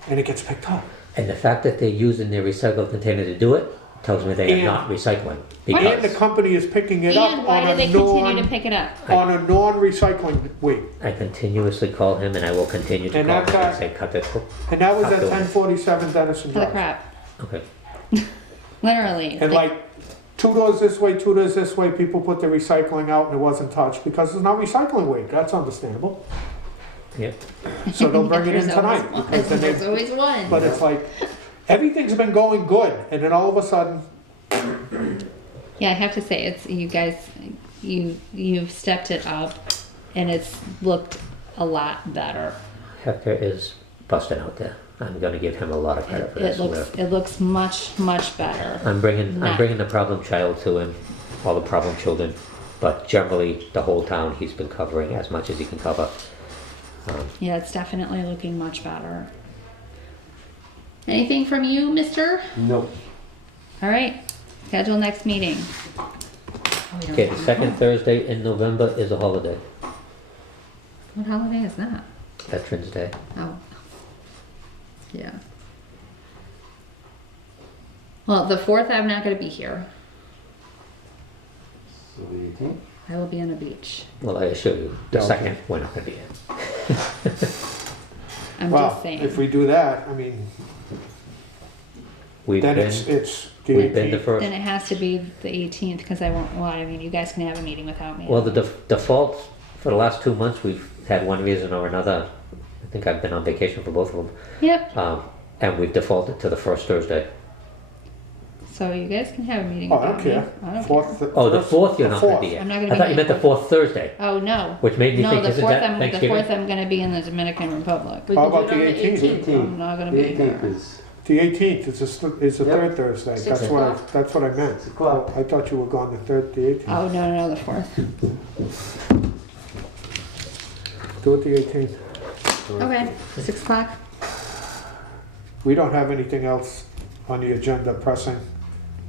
and it gets picked up. And the fact that they're using their recycle container to do it tells me they are not recycling. And the company is picking it up And why do on they a continue to pick it up? non-recycling week. I continuously call him and I will continue to And call him that's and say, cut it. And that was Cut at the- 1047 Denison For the Drive. crap. Okay. Literally. And like 2 doors this way, 2 doors this way, people put their recycling out and it wasn't touched because it's not recycling week. That's understandable. Yeah. So they'll bring it in There's tonight. always because then There's they, always one. but it's like, everything's been going good and then all of a sudden, Yeah, I have to say, it's you guys, you've stepped it up, and it's looked a lot better. Hector is busting out there. I'm gonna give him a lot of credit for this. It looks much better. I'm bringing Not- the problem child to him, all the problem children, but generally the whole town he's been covering as much as he can cover. Yeah, it's definitely looking much better. Anything from you, mister? Nope. All right, schedule next meeting. Okay, the second Thursday in November is a holiday, What holiday is that? Veterans Day. Oh. Yeah. Well, the 4th, I'm not going to be here. So the 18th? I will be on the beach. Well, I assure you, the Okay. second we're not gonna be in. I'm well, just saying. if we do that, I mean, We've then been, it's the we've been the 18th. first. Then it has to be the 18th because I won't. Well, I mean, you guys can have a meeting without me. Well, the default for the last 2 months, we've had one reason or another. I think I've been on vacation for both of them. Yep. And we've defaulted to the first Thursday. So you guys can have a meeting Oh, without I don't care. me. I don't Fourth, care. Oh, the fourth you're the not gonna fourth. be in. I'm not gonna I be thought you meant the here. fourth Thursday, Oh no. which made me No, think, the isn't 4th. that The Thanksgiving? 4th. I'm going to be in the Dominican Republic. We How could do about it on the 18th? I'm not gonna be The 18th there. is The 18th is the Yep. third Thursday. 6 That's what I meant. 6 o'clock. I thought you were gone the 18th. Oh no, the 4th. Do it the 18th. Okay, 6 o'clock. We don't have anything else on the agenda pressing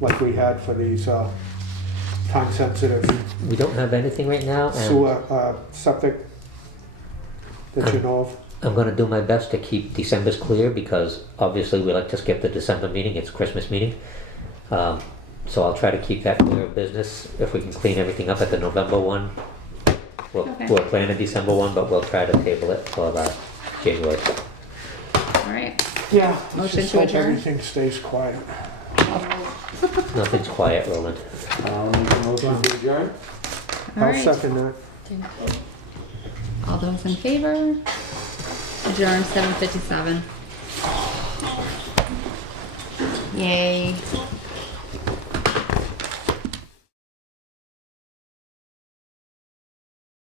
like we had for these time sensitive We don't have anything right now, and sewer septic that you know of. I'm gonna do my best to keep December's clear because obviously we like to skip the December meeting, it's Christmas meeting. So I'll try to keep that clear of business. If we can clean everything up at the November one, Okay. we'll plan a December one, but we'll try to table it for January. All right. Yeah. Motion just to hope adjourn? everything stays quiet. Nothing's quiet, Roland. make a motion to adjourn. All I'll right. second that. All those in favor? Adjourn 7:57. Yay.